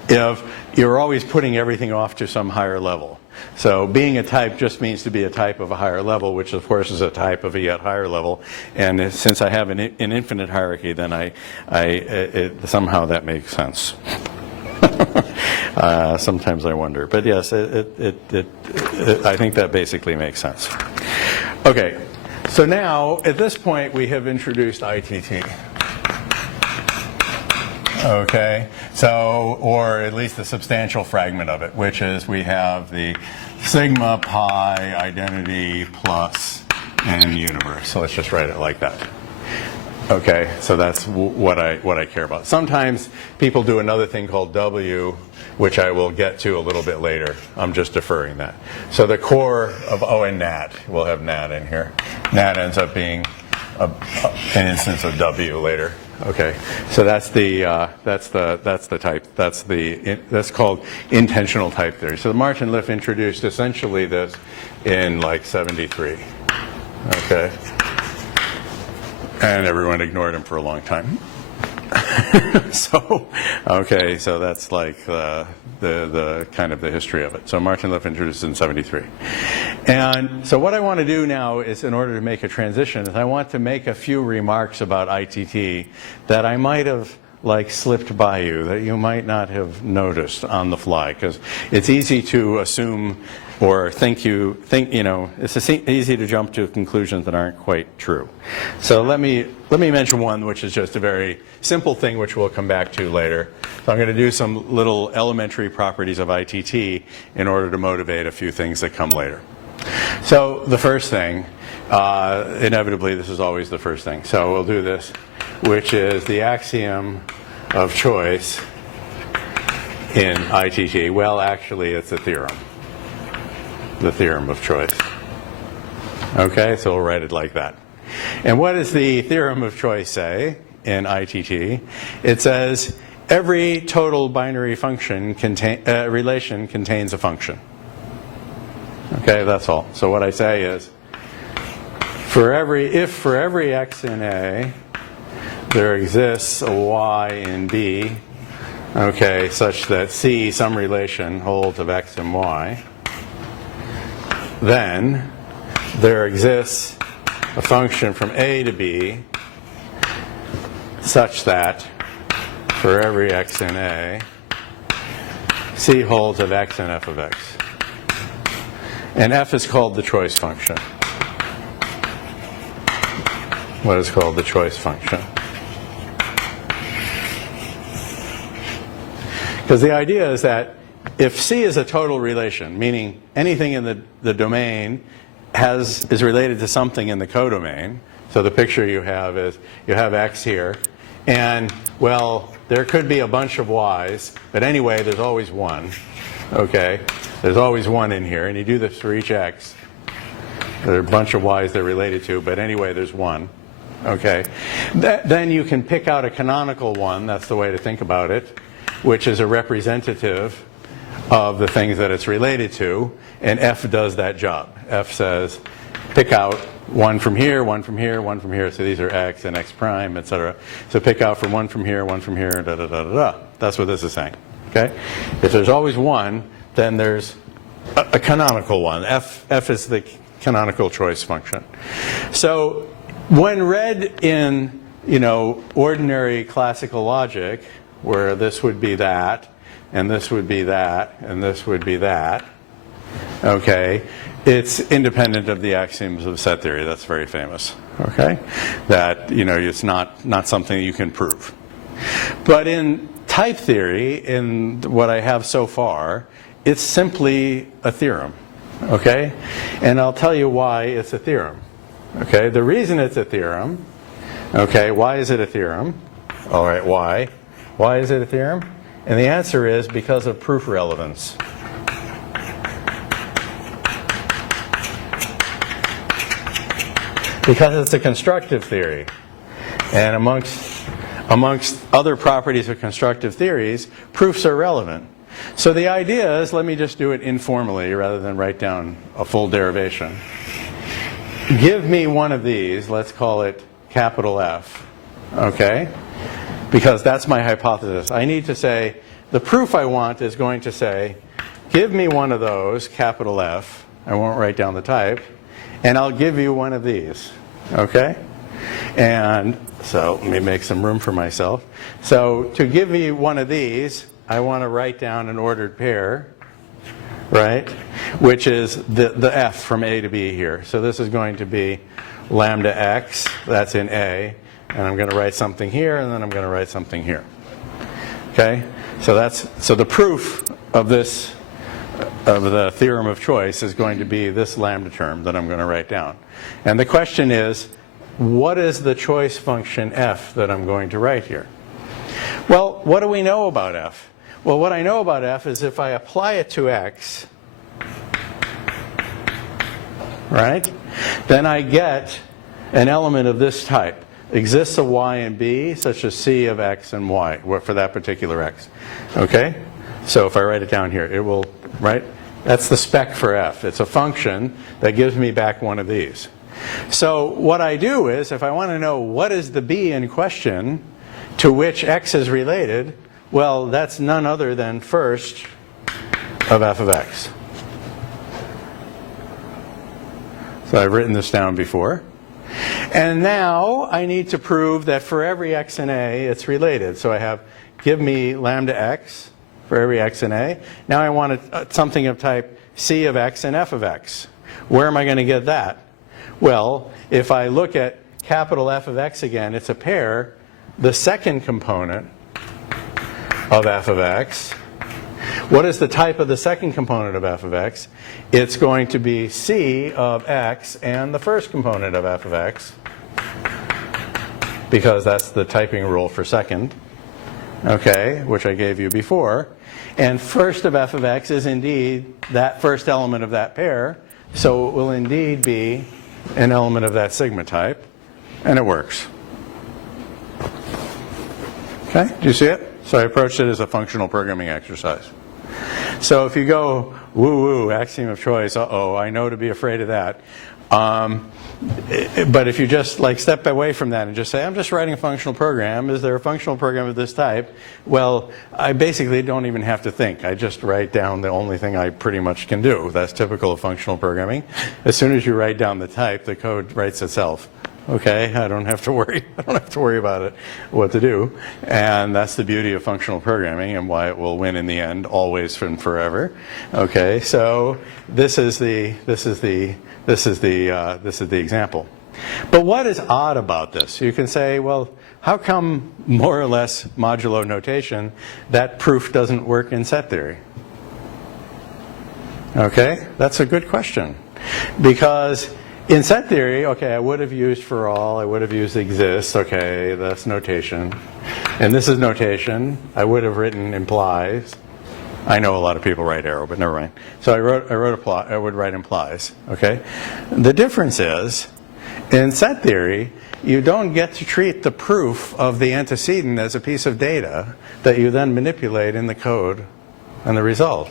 if you're always putting everything off to some higher level. So being a type just means to be a type of a higher level, which of course is a type of a yet higher level. And since I have an infinite hierarchy, then somehow that makes sense. Sometimes I wonder, but yes, I think that basically makes sense. Okay, so now at this point we have introduced ITT. Okay, so, or at least a substantial fragment of it, which is we have the sigma pi identity plus n universe. So let's just write it like that. Okay, so that's what I care about. Sometimes people do another thing called W, which I will get to a little bit later. I'm just deferring that. So the core of and NAT, we'll have NAT in here. NAT ends up being an instance of W later. Okay, so that's the type. That's called intentional type theory. So Martin Liff introduced essentially this in like '73. Okay, and everyone ignored him for a long time. So that's like the kind of the history of it. So Martin Liff introduced it in '73. And so what I want to do now is, in order to make a transition, is I want to make a few remarks about ITT that I might have like slipped by you, that you might not have noticed on the fly, because it's easy to assume or think, it's easy to jump to conclusions that aren't quite true. So let me mention one, which is just a very simple thing, which we'll come back to later. So I'm going to do some little elementary properties of ITT in order to motivate a few things that come later. So the first thing, inevitably this is always the first thing, so we'll do this, which is the axiom of choice in ITT. Well, actually it's a theorem. The theorem of choice. Okay, so we'll write it like that. And what does the theorem of choice say in ITT? It says every total binary function relation contains a function. Okay, that's all. So what I say is, if for every x in A, there exists a y in B, okay, such that C, some relation, holds of x and y, then there exists a function from A to B such that for every x in A, C holds of x and f of x. And f is called the choice function. What is called the choice function? Because the idea is that if C is a total relation, meaning anything in the domain is related to something in the codomain, so the picture you have is you have x here, and, well, there could be a bunch of y's, but anyway, there's always one. Okay? There's always one in here, and you do this for each x. There are a bunch of y's they're related to, but anyway, there's one. Okay? Then you can pick out a canonical one, that's the way to think about it, which is a representative of the things that it's related to, and f does that job. F says, pick out one from here, one from here, one from here, so these are x and x prime, etc. So pick out from one from here, da da da da da. That's what this is saying. Okay? If there's always one, then there's a canonical one. F is the canonical choice function. So when read in, ordinary classical logic, where this would be that, and this would be that, and this would be that, okay, it's independent of the axioms of set theory. That's very famous. Okay? That, it's not something you can prove. But in type theory, in what I have so far, it's simply a theorem. Okay? And I'll tell you why it's a theorem. Okay? The reason it's a theorem, okay, why is it a theorem? All right, why? Why is it a theorem? And the answer is because of proof relevance. because it's a constructive theory. And amongst other properties of constructive theories, proofs are relevant. So the idea is, let me just do it informally rather than write down a full derivation. Give me one of these, let's call it capital F, okay? Because that's my hypothesis. I need to say, the proof I want is going to say, give me one of those, capital F, I won't write down the type, and I'll give you one of these, okay? And so let me make some room for myself. So to give me one of these, I want to write down an ordered pair, right? Which is the F from A to B here. So this is going to be lambda x, that's in A, and I'm going to write something here, and then I'm going to write something here. Okay? So the proof of this, of the theorem of choice, is going to be this lambda term that I'm going to write down. And the question is, what is the choice function f that I'm going to write here? Well, what do we know about f? Well, what I know about f is if I apply it to x, right, then I get an element of this type. Exists a y and b such as c of x and y for that particular x. Okay? So if I write it down here, it will, right? That's the spec for f. It's a function that gives me back one of these. So what I do is, if I want to know what is the b in question to which x is related, well, that's none other than first of f of x. So I've written this down before. And now I need to prove that for every x in A, it's related. So I have, give me lambda x for every x in A. Now I want something of type c of x and f of x. Where am I going to get that? Well, if I look at capital F of x again, it's a pair. The second component of f of x. What is the type of the second component of f of x? It's going to be c of x and the first component of f of x, because that's the typing rule for second, okay, which I gave you before. And first of f of x is indeed that first element of that pair, so it will indeed be an element of that sigma type, and it works. Okay, do you see it? So I approached it as a functional programming exercise. So if you go, woo-woo, axiom of choice, uh-oh, I know to be afraid of that. But if you just like step away from that and just say, I'm just writing a functional program, is there a functional program of this type? Well, I basically don't even have to think. I just write down the only thing I pretty much can do. That's typical of functional programming. As soon as you write down the type, the code writes itself. Okay, I don't have to worry. I don't have to worry about it, what to do. And that's the beauty of functional programming and why it will win in the end, always and forever. Okay, so this is the example. But what is odd about this? You can say, well, how come more or less modulo notation that proof doesn't work in set theory? Okay, that's a good question. Because in set theory, okay, I would have used for all, I would have used exists, okay, that's notation. And this is notation. I would have written implies. I know a lot of people write arrow, but never mind. So I would write implies, okay? The difference is, in set theory, you don't get to treat the proof of the antecedent as a piece of data that you then manipulate in the code and the result.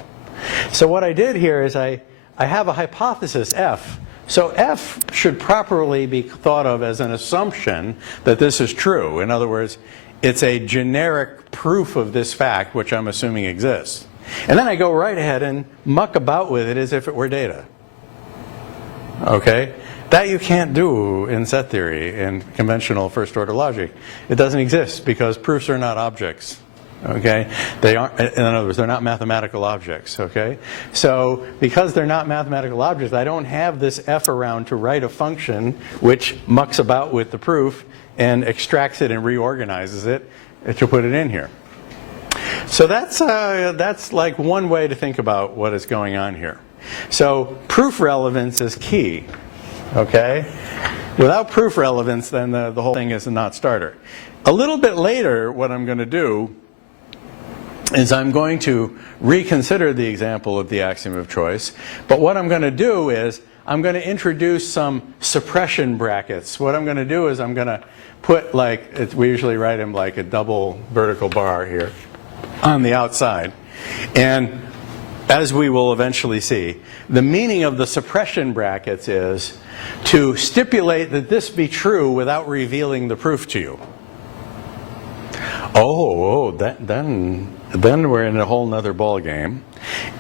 So what I did here is I have a hypothesis, F. So F should properly be thought of as an assumption that this is true. In other words, it's a generic proof of this fact, which I'm assuming exists. And then I go right ahead and muck about with it as if it were data. Okay? That you can't do in set theory in conventional first order logic. It doesn't exist because proofs are not objects. Okay? They aren't, in other words, they're not mathematical objects. Okay? So because they're not mathematical objects, I don't have this F around to write a function which mucks about with the proof and extracts it and reorganizes it to put it in here. So that's like one way to think about what is going on here. So proof relevance is key. Okay? Without proof relevance, then the whole thing is a not starter. A little bit later, what I'm going to do is I'm going to reconsider the example of the axiom of choice. But what I'm going to do is I'm going to introduce some suppression brackets. What I'm going to do is I'm going to put, like, we usually write them like a double vertical bar here on the outside. And as we will eventually see, the meaning of the suppression brackets is to stipulate that this be true without revealing the proof to you. Then we're in a whole nother ball game.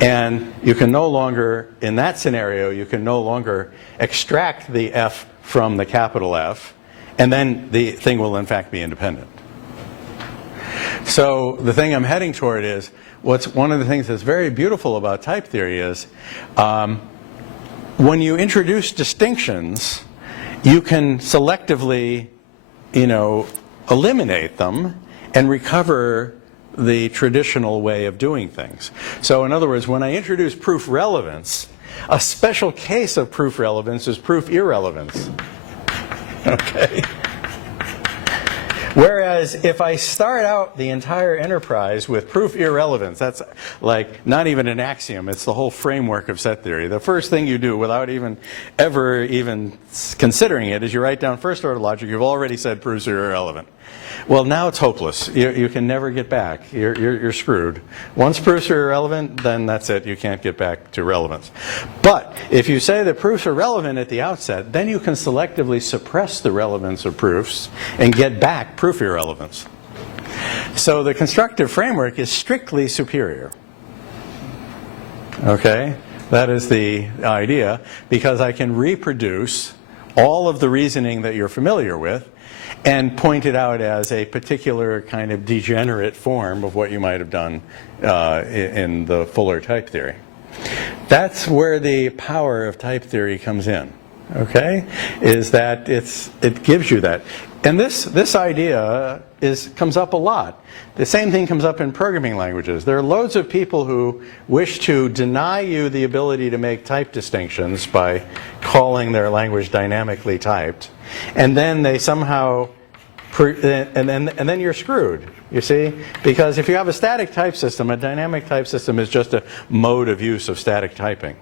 And you can no longer, in that scenario, you can no longer extract the F from the capital F, and then the thing will in fact be independent. So the thing I'm heading toward is, one of the things that's very beautiful about type theory is, when you introduce distinctions, you can selectively, eliminate them and recover the traditional way of doing things. So in other words, when I introduce proof relevance, a special case of proof relevance is proof irrelevance. Okay? Whereas if I start out the entire enterprise with proof irrelevance, that's like not even an axiom, it's the whole framework of set theory. The first thing you do without ever considering it is you write down first order logic. You've already said proofs are irrelevant. Well, now it's hopeless. You can never get back. You're screwed. Once proofs are irrelevant, then that's it. You can't get back to relevance. But if you say that proofs are relevant at the outset, then you can selectively suppress the relevance of proofs and get back proof irrelevance. So the constructive framework is strictly superior. Okay? That is the idea, because I can reproduce all of the reasoning that you're familiar with and point it out as a particular kind of degenerate form of what you might have done in the fuller type theory. That's where the power of type theory comes in, okay? Is that it gives you that. And this idea comes up a lot. The same thing comes up in programming languages. There are loads of people who wish to deny you the ability to make type distinctions by calling their language dynamically typed. And then they somehow, and then you're screwed, you see? Because if you have a static type system, a dynamic type system is just a mode of use of static typing.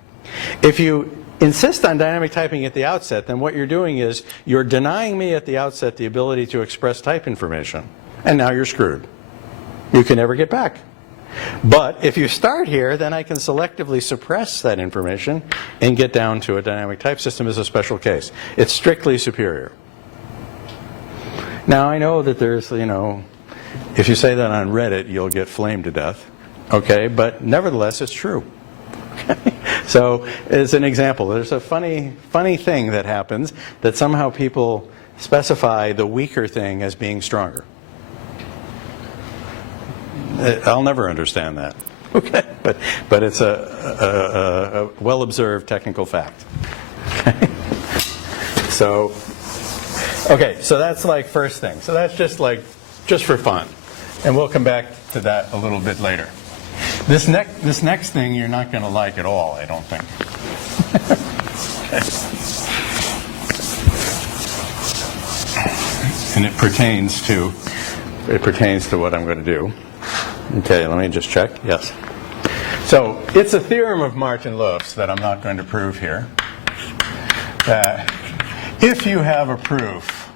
If you insist on dynamic typing at the outset, then what you're doing is you're denying me at the outset the ability to express type information. And now you're screwed. You can never get back. But if you start here, then I can selectively suppress that information and get down to a dynamic type system as a special case. It's strictly superior. Now, I know that there's, if you say that on Reddit, you'll get flamed to death. Okay, but nevertheless, it's true. Okay? So, as an example, there's a funny thing that happens that somehow people specify the weaker thing as being stronger. I'll never understand that. Okay, but it's a well-observed technical fact. Okay? So that's like first thing. So that's just for fun, and we'll come back to that a little bit later. This next thing you're not going to like at all, I don't think. Okay. And it pertains to what I'm going to do. Okay, let me just check. Yes. So it's a theorem of Martin-Löf's that I'm not going to prove here, that if you have a proof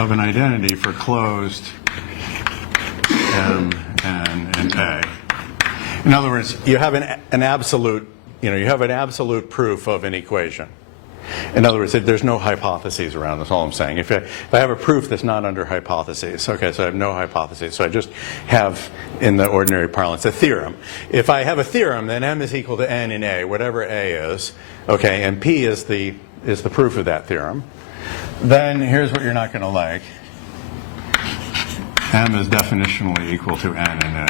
of an identity for closed M, N, and A, in other words, you have an absolute, you have an absolute proof of an equation. In other words, there's no hypotheses around. That's all I'm saying. If I have a proof that's not under hypotheses, okay, so I have no hypotheses. So I just have, in the ordinary parlance, a theorem. If I have a theorem, then M is equal to N in A, whatever A is, okay, and P is the proof of that theorem. Then here's what you're not going to like. M is definitionally equal to N in A.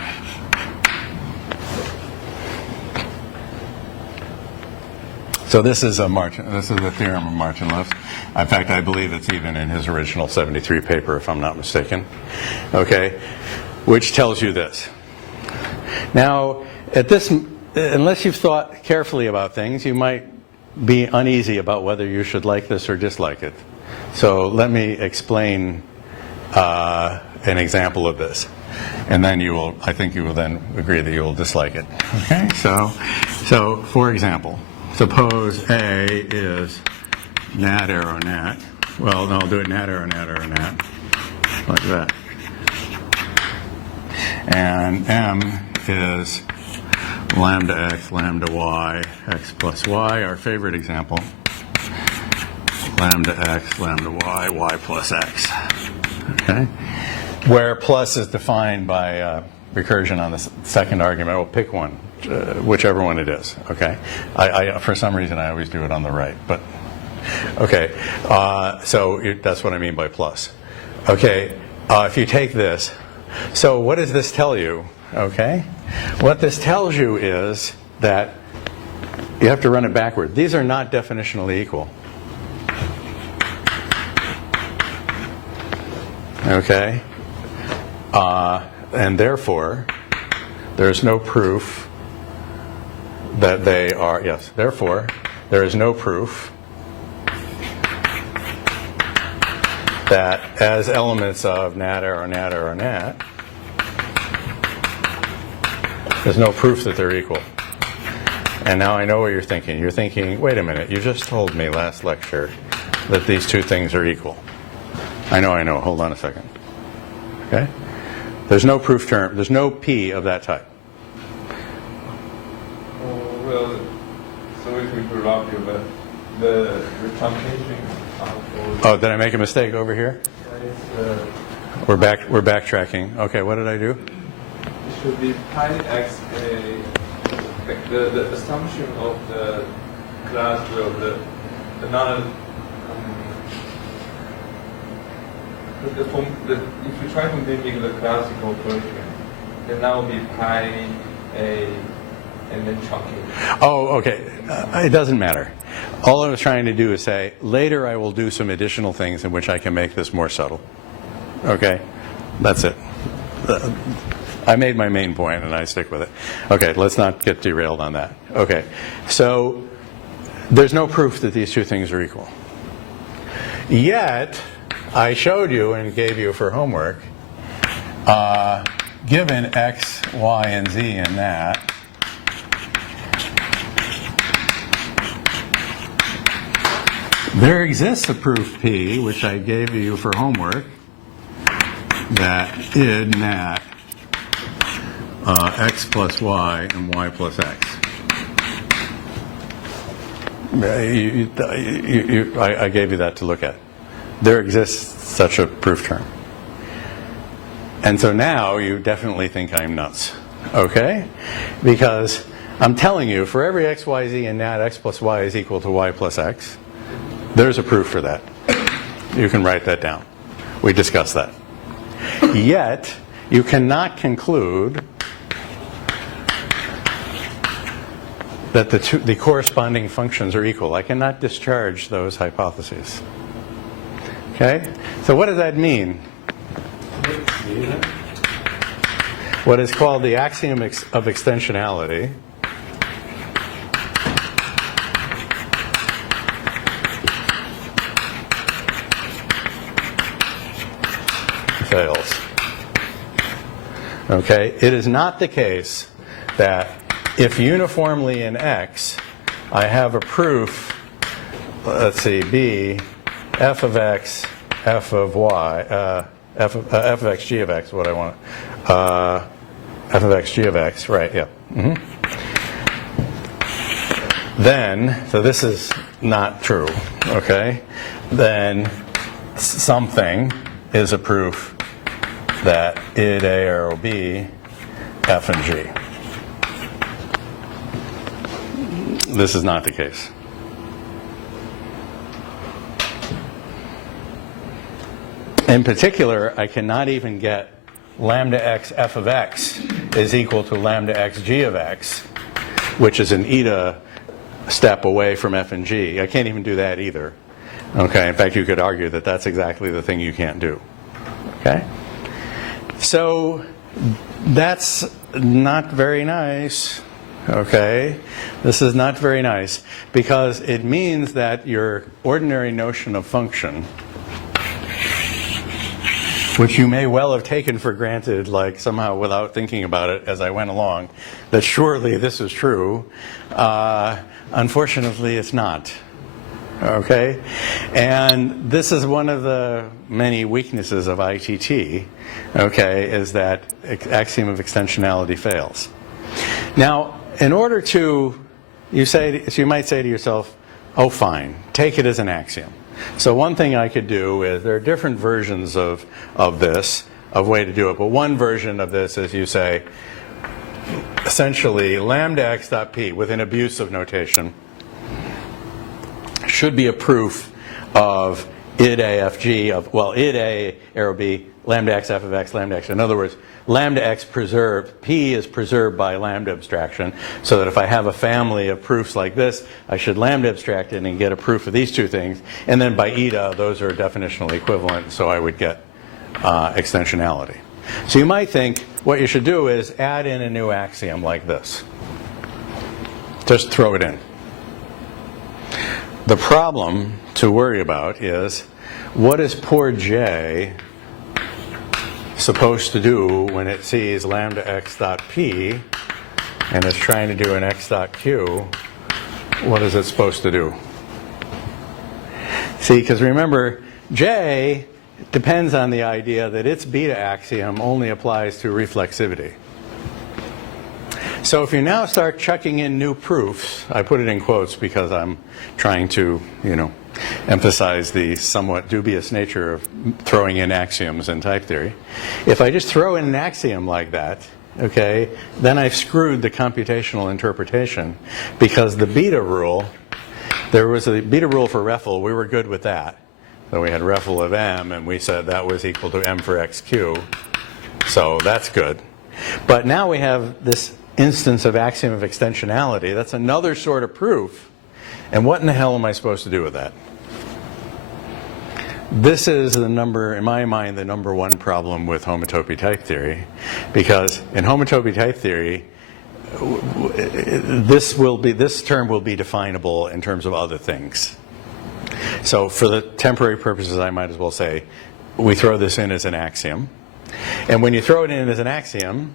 So this is a theorem of Martin-Löf. In fact, I believe it's even in his original 73 paper, if I'm not mistaken. Okay, which tells you this. Now, unless you've thought carefully about things, you might be uneasy about whether you should like this or dislike it. So let me explain an example of this. and then I think you will then agree that you will dislike it. Okay, so for example, suppose A is nat arrow nat. Well, no, I'll do it nat arrow nat arrow nat, like that. And M is lambda x, lambda y, x plus y, our favorite example. Lambda x, lambda y, y plus x. Okay? Where plus is defined by recursion on the second argument. We'll pick one, whichever one it is. Okay? I for some reason, I always do it on the right. But okay, so that's what I mean by plus. Okay, if you take this, so what does this tell you? Okay, what this tells you is that you have to run it backward. These are not definitionally equal. Okay, and therefore, there's no proof that they are, yes, therefore, there is no proof that as elements of nat arrow nat arrow nat, there's no proof that they're equal. And now I know what you're thinking. You're thinking, wait a minute, you just told me last lecture that these two things are equal. I know. Hold on a second. Okay? There's no proof term. There's no P of that type. Oh, well, sorry to interrupt you, but the truncation Oh, did I make a mistake over here? We're backtracking. Okay, what did I do? It should be pi x a. The assumption of the class will the non. If you try to mimic the classical version, then that will be pi a and then truncated. Oh, okay. It doesn't matter. All I was trying to do is say, later I will do some additional things in which I can make this more subtle. Okay? That's it. I made my main point and I stick with it. Okay, let's not get derailed on that. Okay, so there's no proof that these two things are equal. Yet, I showed you and gave you for homework, given x, y, and z in that, there exists a proof P, which I gave you for homework, that id nat x plus y and y plus x. I gave you that to look at. There exists such a proof term. And so now you definitely think I'm nuts. Okay? Because I'm telling you, for every x, y, z in nat, x plus y is equal to y plus x. There's a proof for that. You can write that down. We discussed that. Yet, you cannot conclude that the corresponding functions are equal. I cannot discharge those hypotheses. Okay? So what does that mean? What is called the axiom of extensionality fails. Okay? It is not the case that if uniformly in X, I have a proof, let's see, B, f of X, f of Y, f of X, g of X, what I want, f of X, g of X, right, yeah. Mm-hmm. Then, so this is not true, okay? Then something is a proof that id A arrow B, f and g. This is not the case. In particular, I cannot even get lambda x f of x is equal to lambda x g of x, which is an eta step away from f and g. I can't even do that either. Okay, in fact, you could argue that that's exactly the thing you can't do. Okay? So that's not very nice. Okay? This is not very nice because it means that your ordinary notion of function which you may well have taken for granted, like somehow without thinking about it as I went along, that surely this is true. Unfortunately, it's not. Okay? And this is one of the many weaknesses of ITT, okay, is that axiom of extensionality fails. Now, in order to, you might say to yourself, oh, fine, take it as an axiom. So one thing I could do is, there are different versions of this, of way to do it, but one version of this is you say, essentially, lambda x dot p with an abusive notation should be a proof of id a f g of, well, id a arrow b, lambda x f of x, lambda x. In other words, lambda x preserved, p is preserved by lambda abstraction, so that if I have a family of proofs like this, I should lambda abstract it and get a proof of these two things. And then by eta, those are definitionally equivalent, so I would get extensionality. So you might think what you should do is add in a new axiom like this. Just throw it in. The problem to worry about is, what is poor J supposed to do when it sees lambda x dot p and is trying to do an x dot q? What is it supposed to do? See, because remember, J depends on the idea that its beta axiom only applies to reflexivity. So if you now start chucking in new proofs, I put it in quotes because I'm trying to, emphasize the somewhat dubious nature of throwing in axioms in type theory. If I just throw in an axiom like that, okay, then I've screwed the computational interpretation, because the beta rule, there was a beta rule for REFL, we were good with that. So we had REFL of m, and we said that was equal to m for xq. So that's good. But now we have this instance of axiom of extensionality. That's another sort of proof. And what in the hell am I supposed to do with that? This is in my mind, the number one problem with homotopy type theory, because in homotopy type theory, this term will be definable in terms of other things. So for the temporary purposes, I might as well say we throw this in as an axiom. And when you throw it in as an axiom,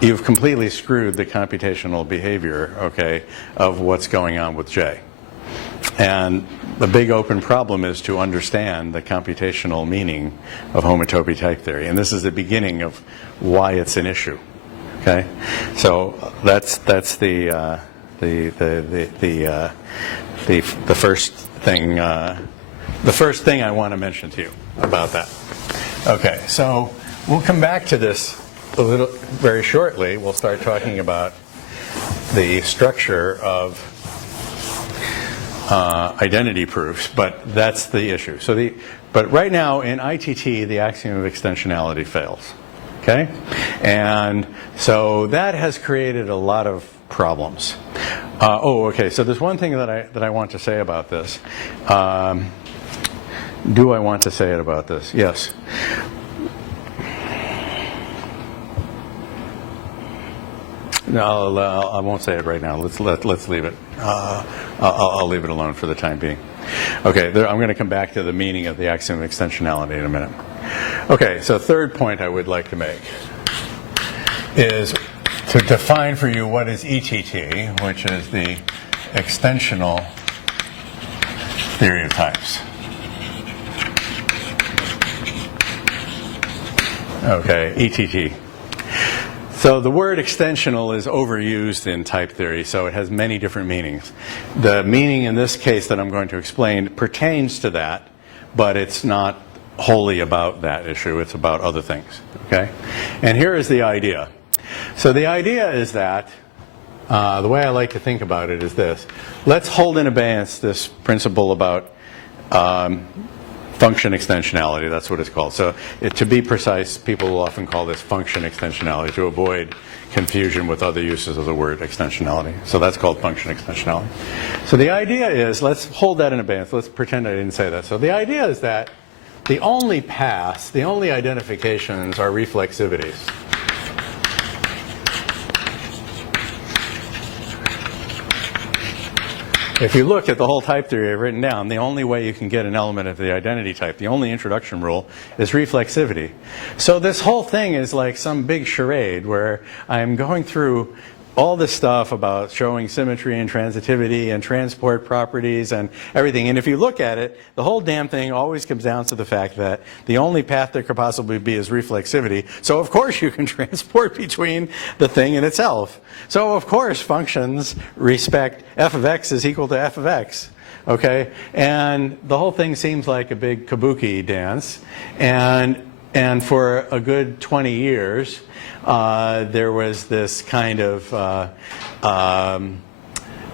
you've completely screwed the computational behavior, okay, of what's going on with J. And the big open problem is to understand the computational meaning of homotopy type theory. And this is the beginning of why it's an issue. Okay? So that's the first thing I want to mention to you about that. Okay, so we'll come back to this very shortly. We'll start talking about the structure of identity proofs, but that's the issue. But right now in ITT, the axiom of extensionality fails. Okay, and so that has created a lot of problems. Okay. So there's one thing that I want to say about this. Do I want to say it about this? Yes. No, I won't say it right now. Let's leave it. I'll leave it alone for the time being. Okay, I'm going to come back to the meaning of the axiom of extensionality in a minute. Okay, so third point I would like to make is to define for you what is ETT, which is the extensional theory of types. Okay, ETT. So the word extensional is overused in type theory, so it has many different meanings. The meaning in this case that I'm going to explain pertains to that, but it's not wholly about that issue. It's about other things. Okay? And here is the idea. So the idea is that, the way I like to think about it is this. Let's hold in abeyance this principle about function extensionality. That's what it's called. So to be precise, people will often call this function extensionality to avoid confusion with other uses of the word extensionality. So that's called function extensionality. So the idea is, let's hold that in abeyance. Let's pretend I didn't say that. So the idea is that the only paths, the only identifications are reflexivities. if you look at the whole type theory I've written down, the only way you can get an element of the identity type, the only introduction rule, is reflexivity. So this whole thing is like some big charade where I'm going through all this stuff about showing symmetry and transitivity and transport properties and everything. And if you look at it, the whole damn thing always comes down to the fact that the only path there could possibly be is reflexivity. So of course you can transport between the thing and itself. So of course functions respect f of x is equal to f of x. Okay? And the whole thing seems like a big kabuki dance. And for a good 20 years, there was this kind of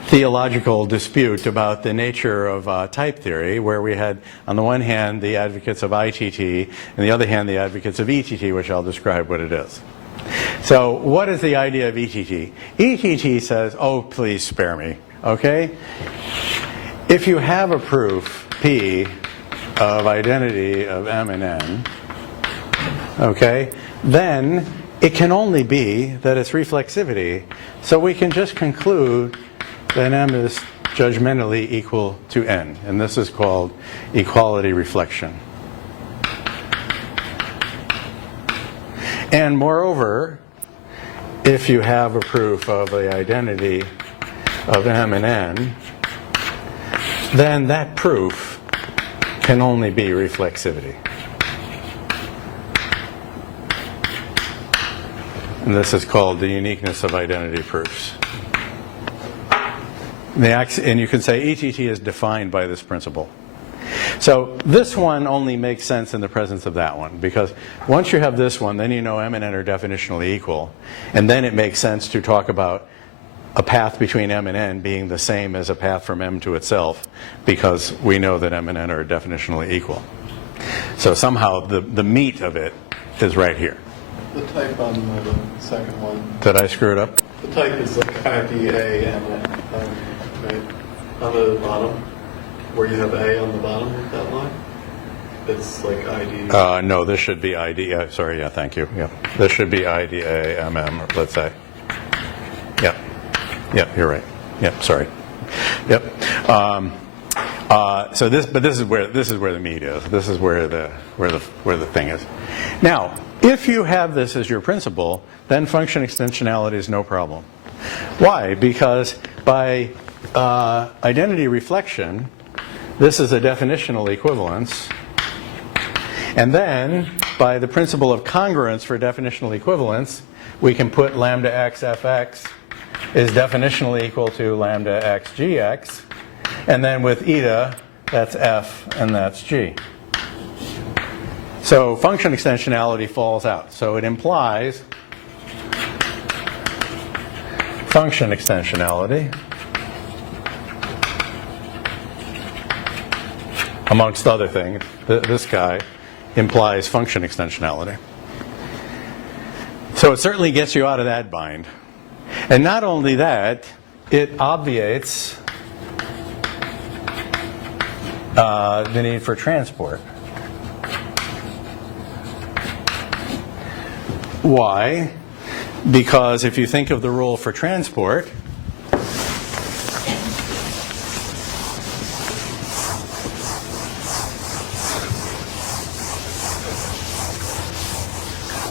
theological dispute about the nature of type theory, where we had, on the one hand, the advocates of ITT, and the other hand, the advocates of ETT, which I'll describe what it is. So what is the idea of ETT? ETT says, oh, please spare me, okay? If you have a proof, P, of identity of M and N, okay, then it can only be that it's reflexivity. So we can just conclude that M is judgmentally equal to N. And this is called equality reflection. And moreover, if you have a proof of the identity of M and N, then that proof can only be reflexivity. And this is called the uniqueness of identity proofs. And you can say ETT is defined by this principle. So this one only makes sense in the presence of that one, because once you have this one, then you know M and N are definitionally equal. And then it makes sense to talk about a path between M and N being the same as a path from M to itself, because we know that M and N are definitionally equal. So somehow the meat of it is right here. The type on the second one. Did I screw it up? The type is like IDA and right on the bottom, where you have A on the bottom of that line. It's like ID. No, this should be ID. Sorry, yeah, thank you. Yeah, this should be IDA MM. Let's say. Yep. Yep, you're right. Yep, sorry. Yep. So this is where the meat is. This is where the thing is. Now, if you have this as your principle, then function extensionality is no problem. Why? Because by identity reflection, this is a definitional equivalence. And then, by the principle of congruence for definitional equivalence, we can put lambda x fx is definitionally equal to lambda x gx. And then with eta, that's f and that's g. So function extensionality falls out. So it implies function extensionality, amongst other things. This guy implies function extensionality. So it certainly gets you out of that bind. And not only that, it obviates the need for transport. Why? Because if you think of the rule for transport,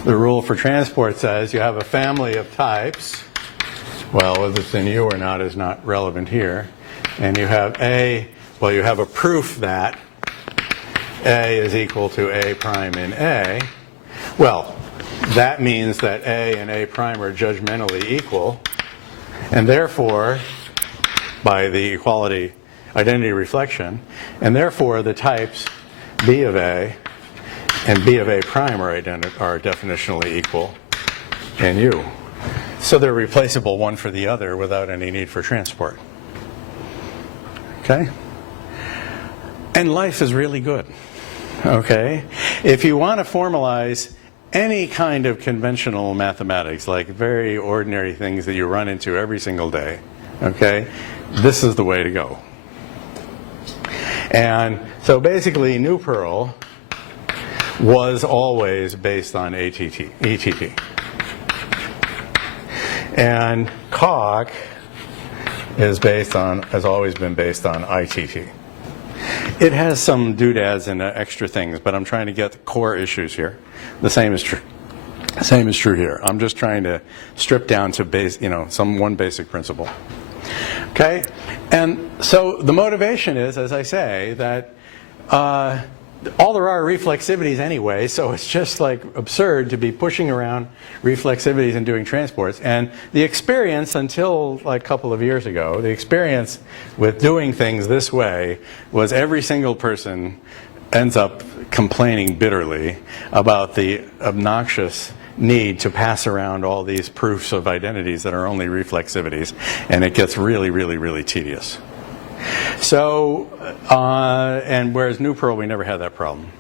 the rule for transport says you have a family of types. Well, whether it's in U or not is not relevant here. And you have you have a proof that A is equal to A prime in A. Well, that means that A and A prime are judgmentally equal. And therefore, by the equality identity reflection, and therefore the types B of A and B of A prime are definitionally equal in U. So they're replaceable one for the other without any need for transport. Okay? And life is really good. Okay? If you want to formalize any kind of conventional mathematics, like very ordinary things that you run into every single day, okay, this is the way to go. And so basically, New Pearl was always based on ETT. And Coq has always been based on ITT. It has some doodads and extra things, but I'm trying to get the core issues here. The same is true. Same is true here. I'm just trying to strip down to one basic principle. Okay, and so the motivation is, as I say, that all there are reflexivities anyway, so it's just like absurd to be pushing around reflexivities and doing transports. And the experience until like a couple of years ago, the experience with doing things this way was every single person ends up complaining bitterly about the obnoxious need to pass around all these proofs of identities that are only reflexivities, and it gets really, really, really tedious. So, and whereas New Perl, we never had that problem.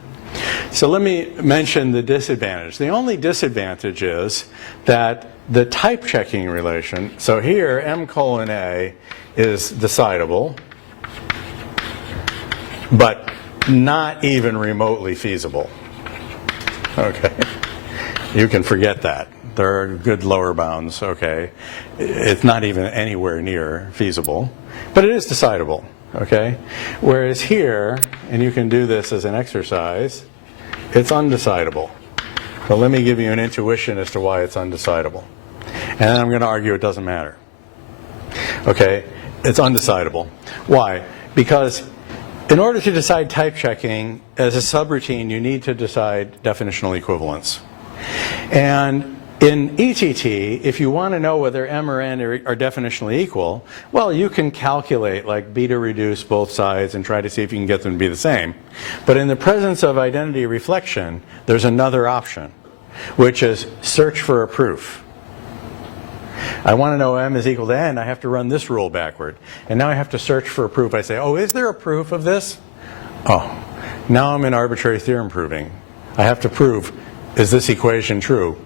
So let me mention the disadvantage. The only disadvantage is that the type checking relation, so here M:(A) is decidable, but not even remotely feasible. Okay. You can forget that. There are good lower bounds, okay? It's not even anywhere near feasible, but it is decidable, okay? Whereas here, and you can do this as an exercise, it's undecidable. So let me give you an intuition as to why it's undecidable. And then I'm going to argue it doesn't matter. Okay, it's undecidable. Why? Because in order to decide type checking as a subroutine, you need to decide definitional equivalence. And in ETT, if you want to know whether M or N are definitionally equal, well, you can calculate, like beta reduce both sides and try to see if you can get them to be the same. But in the presence of identity reflection, there's another option, which is search for a proof. I want to know M is equal to N, I have to run this rule backward. And now I have to search for a proof. I say, oh, is there a proof of this? Oh, now I'm in arbitrary theorem proving. I have to prove, is this equation true?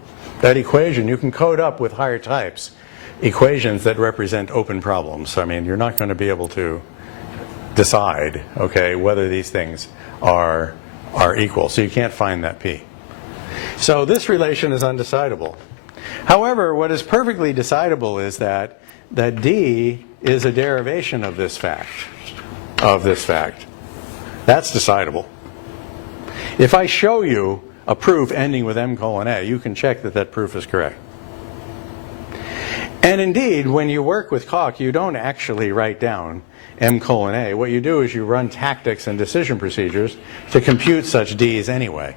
That equation you can code up with higher types, equations that represent open problems. I mean, you're not going to be able to decide, okay, whether these things are equal. So you can't find that P. So this relation is undecidable. However, what is perfectly decidable is that D is a derivation of this fact. That's decidable. If I show you a proof ending with M:(A), you can check that that proof is correct. And indeed, when you work with Coq, you don't actually write down M:(A). What you do is you run tactics and decision procedures to compute such Ds anyway.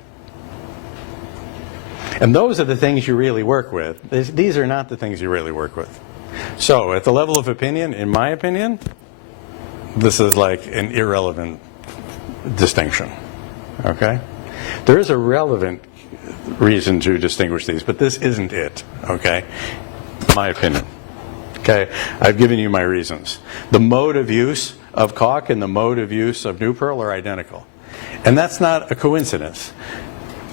And those are the things you really work with. These are not the things you really work with. So at the level of opinion, in my opinion, this is like an irrelevant distinction. Okay? There is a relevant reason to distinguish these, but this isn't it, okay? My opinion. Okay? I've given you my reasons. The mode of use of Coq and the mode of use of New Perl are identical. And that's not a coincidence.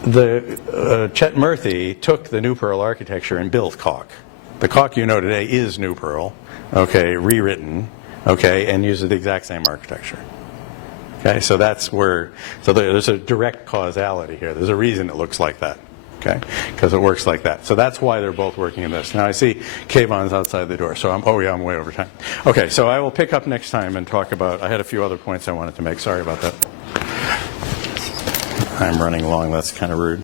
Chet Murthy took the New Perl architecture and built Coq. The Coq you know today is New Perl, okay, rewritten, okay, and uses the exact same architecture. Okay, so that's where, so there's a direct causality here. There's a reason it looks like that, okay, because it works like that. So that's why they're both working in this. Now I see Kayvon's outside the door, so I'm way over time. Okay, so I will pick up next time and talk about, I had a few other points I wanted to make. Sorry about that. I'm running long, that's kind of rude.